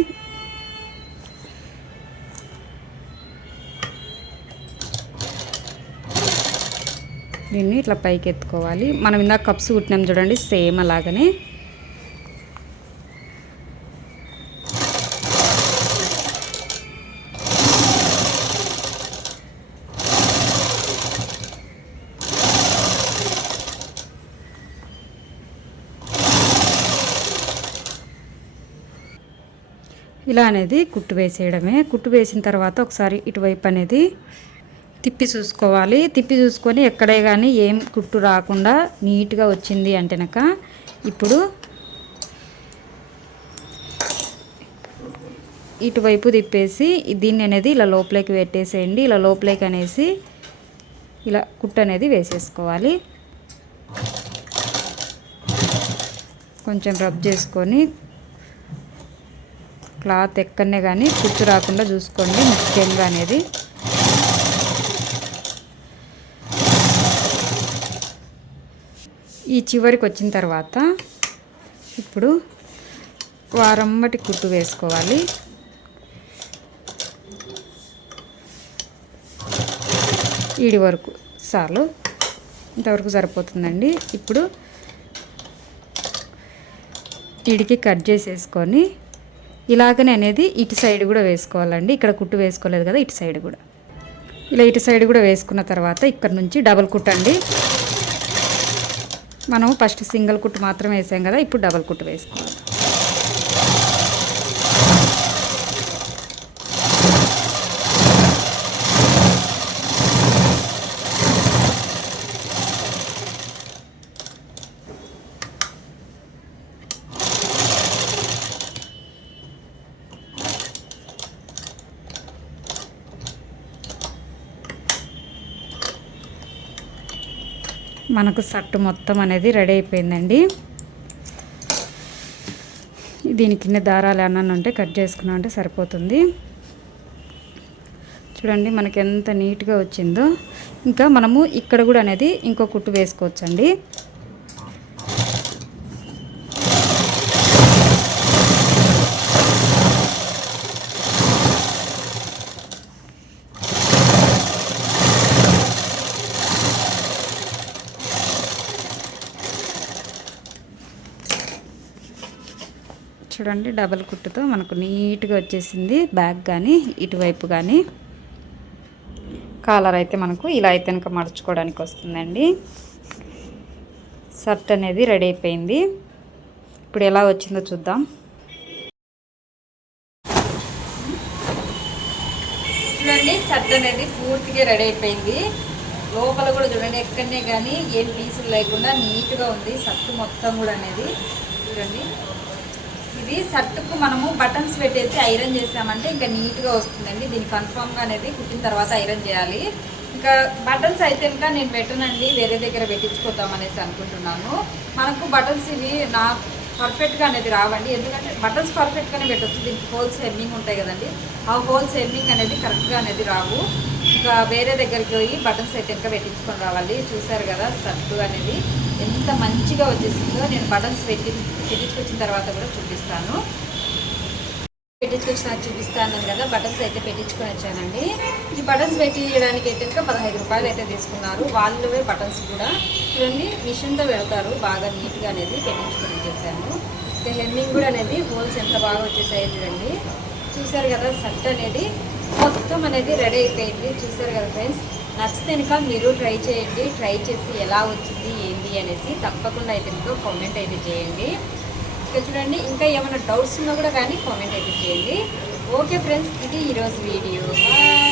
దీన్ని ఇట్లా పైకి ఎత్తుకోవాలి. మనం ఇందాక కప్స్ కుట్టినాం చూడండి, సేమ్ అలాగనే. ఇలా అనేది కుట్టు వేసేయడమే. కుట్టు వేసిన తర్వాత ఒకసారి ఇటువైపు అనేది తిప్పి చూసుకోవాలి. తిప్పి చూసుకొని ఎక్కడే కానీ ఏం కుట్టు రాకుండా నీట్గా వచ్చింది అంటేనక ఇప్పుడు ఇటువైపు తిప్పేసి దీన్ని అనేది ఇలా లోపలికి పెట్టేసేయండి. ఇలా లోపలికి అనేసి ఇలా కుట్టు అనేది వేసేసుకోవాలి. కొంచెం రబ్ చేసుకొని క్లాత్ ఎక్కడనే కానీ కుచ్చు రాకుండా చూసుకోండి ముఖ్యంగా అనేది. ఈ చివరికి వచ్చిన తర్వాత ఇప్పుడు వారమ్మటి కుట్టు వేసుకోవాలి. ఈడి వరకు చాలు, ఇంతవరకు సరిపోతుందండి. ఇప్పుడు ఈడికి కట్ చేసేసుకొని ఇలాగనే అనేది ఇటు సైడ్ కూడా వేసుకోవాలండి. ఇక్కడ కుట్టు వేసుకోలేదు కదా, ఇటు సైడ్ కూడా ఇలా ఇటు సైడ్ కూడా వేసుకున్న తర్వాత ఇక్కడ నుంచి డబల్ కుట్టు అండి. మనం ఫస్ట్ సింగిల్ కుట్టు మాత్రమే వేసాం కదా, ఇప్పుడు డబల్ కుట్టు వేసుకోవాలి. మనకు షర్ట్ మొత్తం అనేది రెడీ అయిపోయిందండి. దీని కింద దారాలు ఏమన్నా ఉంటే కట్ చేసుకున్నాం అంటే సరిపోతుంది. చూడండి మనకి ఎంత నీట్గా వచ్చిందో. ఇంకా మనము ఇక్కడ కూడా అనేది ఇంకో కుట్టు వేసుకోవచ్చండి. చూడండి డబల్ కుట్టుతో మనకు నీట్గా వచ్చేసింది. బ్యాక్ కానీ ఇటువైపు కానీ కాలర్ అయితే మనకు ఇలా అయితే కనుక మడుచుకోవడానికి వస్తుందండి. షర్ట్ అనేది రెడీ అయిపోయింది. ఇప్పుడు ఎలా వచ్చిందో చూద్దాం. చూడండి షర్ట్ అనేది పూర్తిగా రెడీ అయిపోయింది. లోపల కూడా చూడండి ఎక్కడనే కానీ ఏం పీసులు లేకుండా నీట్గా ఉంది షర్ట్ మొత్తం కూడా అనేది. చూడండి ఇది షర్ట్కు మనము బటన్స్ పెట్టేసి ఐరన్ చేసామంటే ఇంకా నీట్గా వస్తుందండి. దీన్ని కన్ఫామ్గా అనేది కుట్టిన తర్వాత ఐరన్ చేయాలి. ఇంకా బటన్స్ అయితే ఇంకా నేను పెట్టనండి, వేరే దగ్గర పెట్టించుకోద్దాం అనేసి అనుకుంటున్నాను. మనకు బటన్స్ ఇవి నా పర్ఫెక్ట్గా అనేది రావండి, ఎందుకంటే బటన్స్ పర్ఫెక్ట్గానే పెట్టవచ్చు. దీనికి హోల్స్ హెమ్మింగ్ ఉంటాయి కదండి, ఆ హోల్స్ హెమ్మింగ్ అనేది కరెక్ట్గా అనేది రావు. ఇంకా వేరే దగ్గరికి పోయి బటన్స్ అయితే ఇంకా పెట్టించుకొని రావాలి. చూసారు కదా షర్టు అనేది ఎంత మంచిగా వచ్చేసిందో. నేను బటన్స్ పెట్టించుకొచ్చిన తర్వాత కూడా చూపిస్తాను. పెట్టించుకొచ్చిన చూపిస్తాను కదా, బటన్స్ అయితే పెట్టించుకొని వచ్చానండి. ఈ బటన్స్ పెట్టించడానికి అయితే ఇంకా 15 రూపాయలు అయితే తీసుకున్నారు. వాళ్ళవే బటన్స్ కూడా చూడండి మిషన్తో పెడతారు, బాగా నీట్గా అనేది పెట్టించుకొని వచ్చేసాను. ఇంకా హెమ్మింగ్ కూడా అనేది హోల్స్ ఎంత బాగా వచ్చేసాయో చూడండి. చూసారు కదా షర్ట్ అనేది మొత్తం అనేది రెడీ అయిపోయింది. చూసారు కదా ఫ్రెండ్స్, నచ్చితే కనుక మీరు ట్రై చేయండి. ట్రై చేసి ఎలా వచ్చింది ఏంటి అనేసి తప్పకుండా అయితే మీకు కామెంట్ అయితే చేయండి. ఇంకా చూడండి ఇంకా ఏమైనా డౌట్స్ ఉన్నా కూడా కానీ కామెంట్ అయితే చేయండి. ఓకే ఫ్రెండ్స్, ఇది ఈరోజు వీడియో. బాయ్.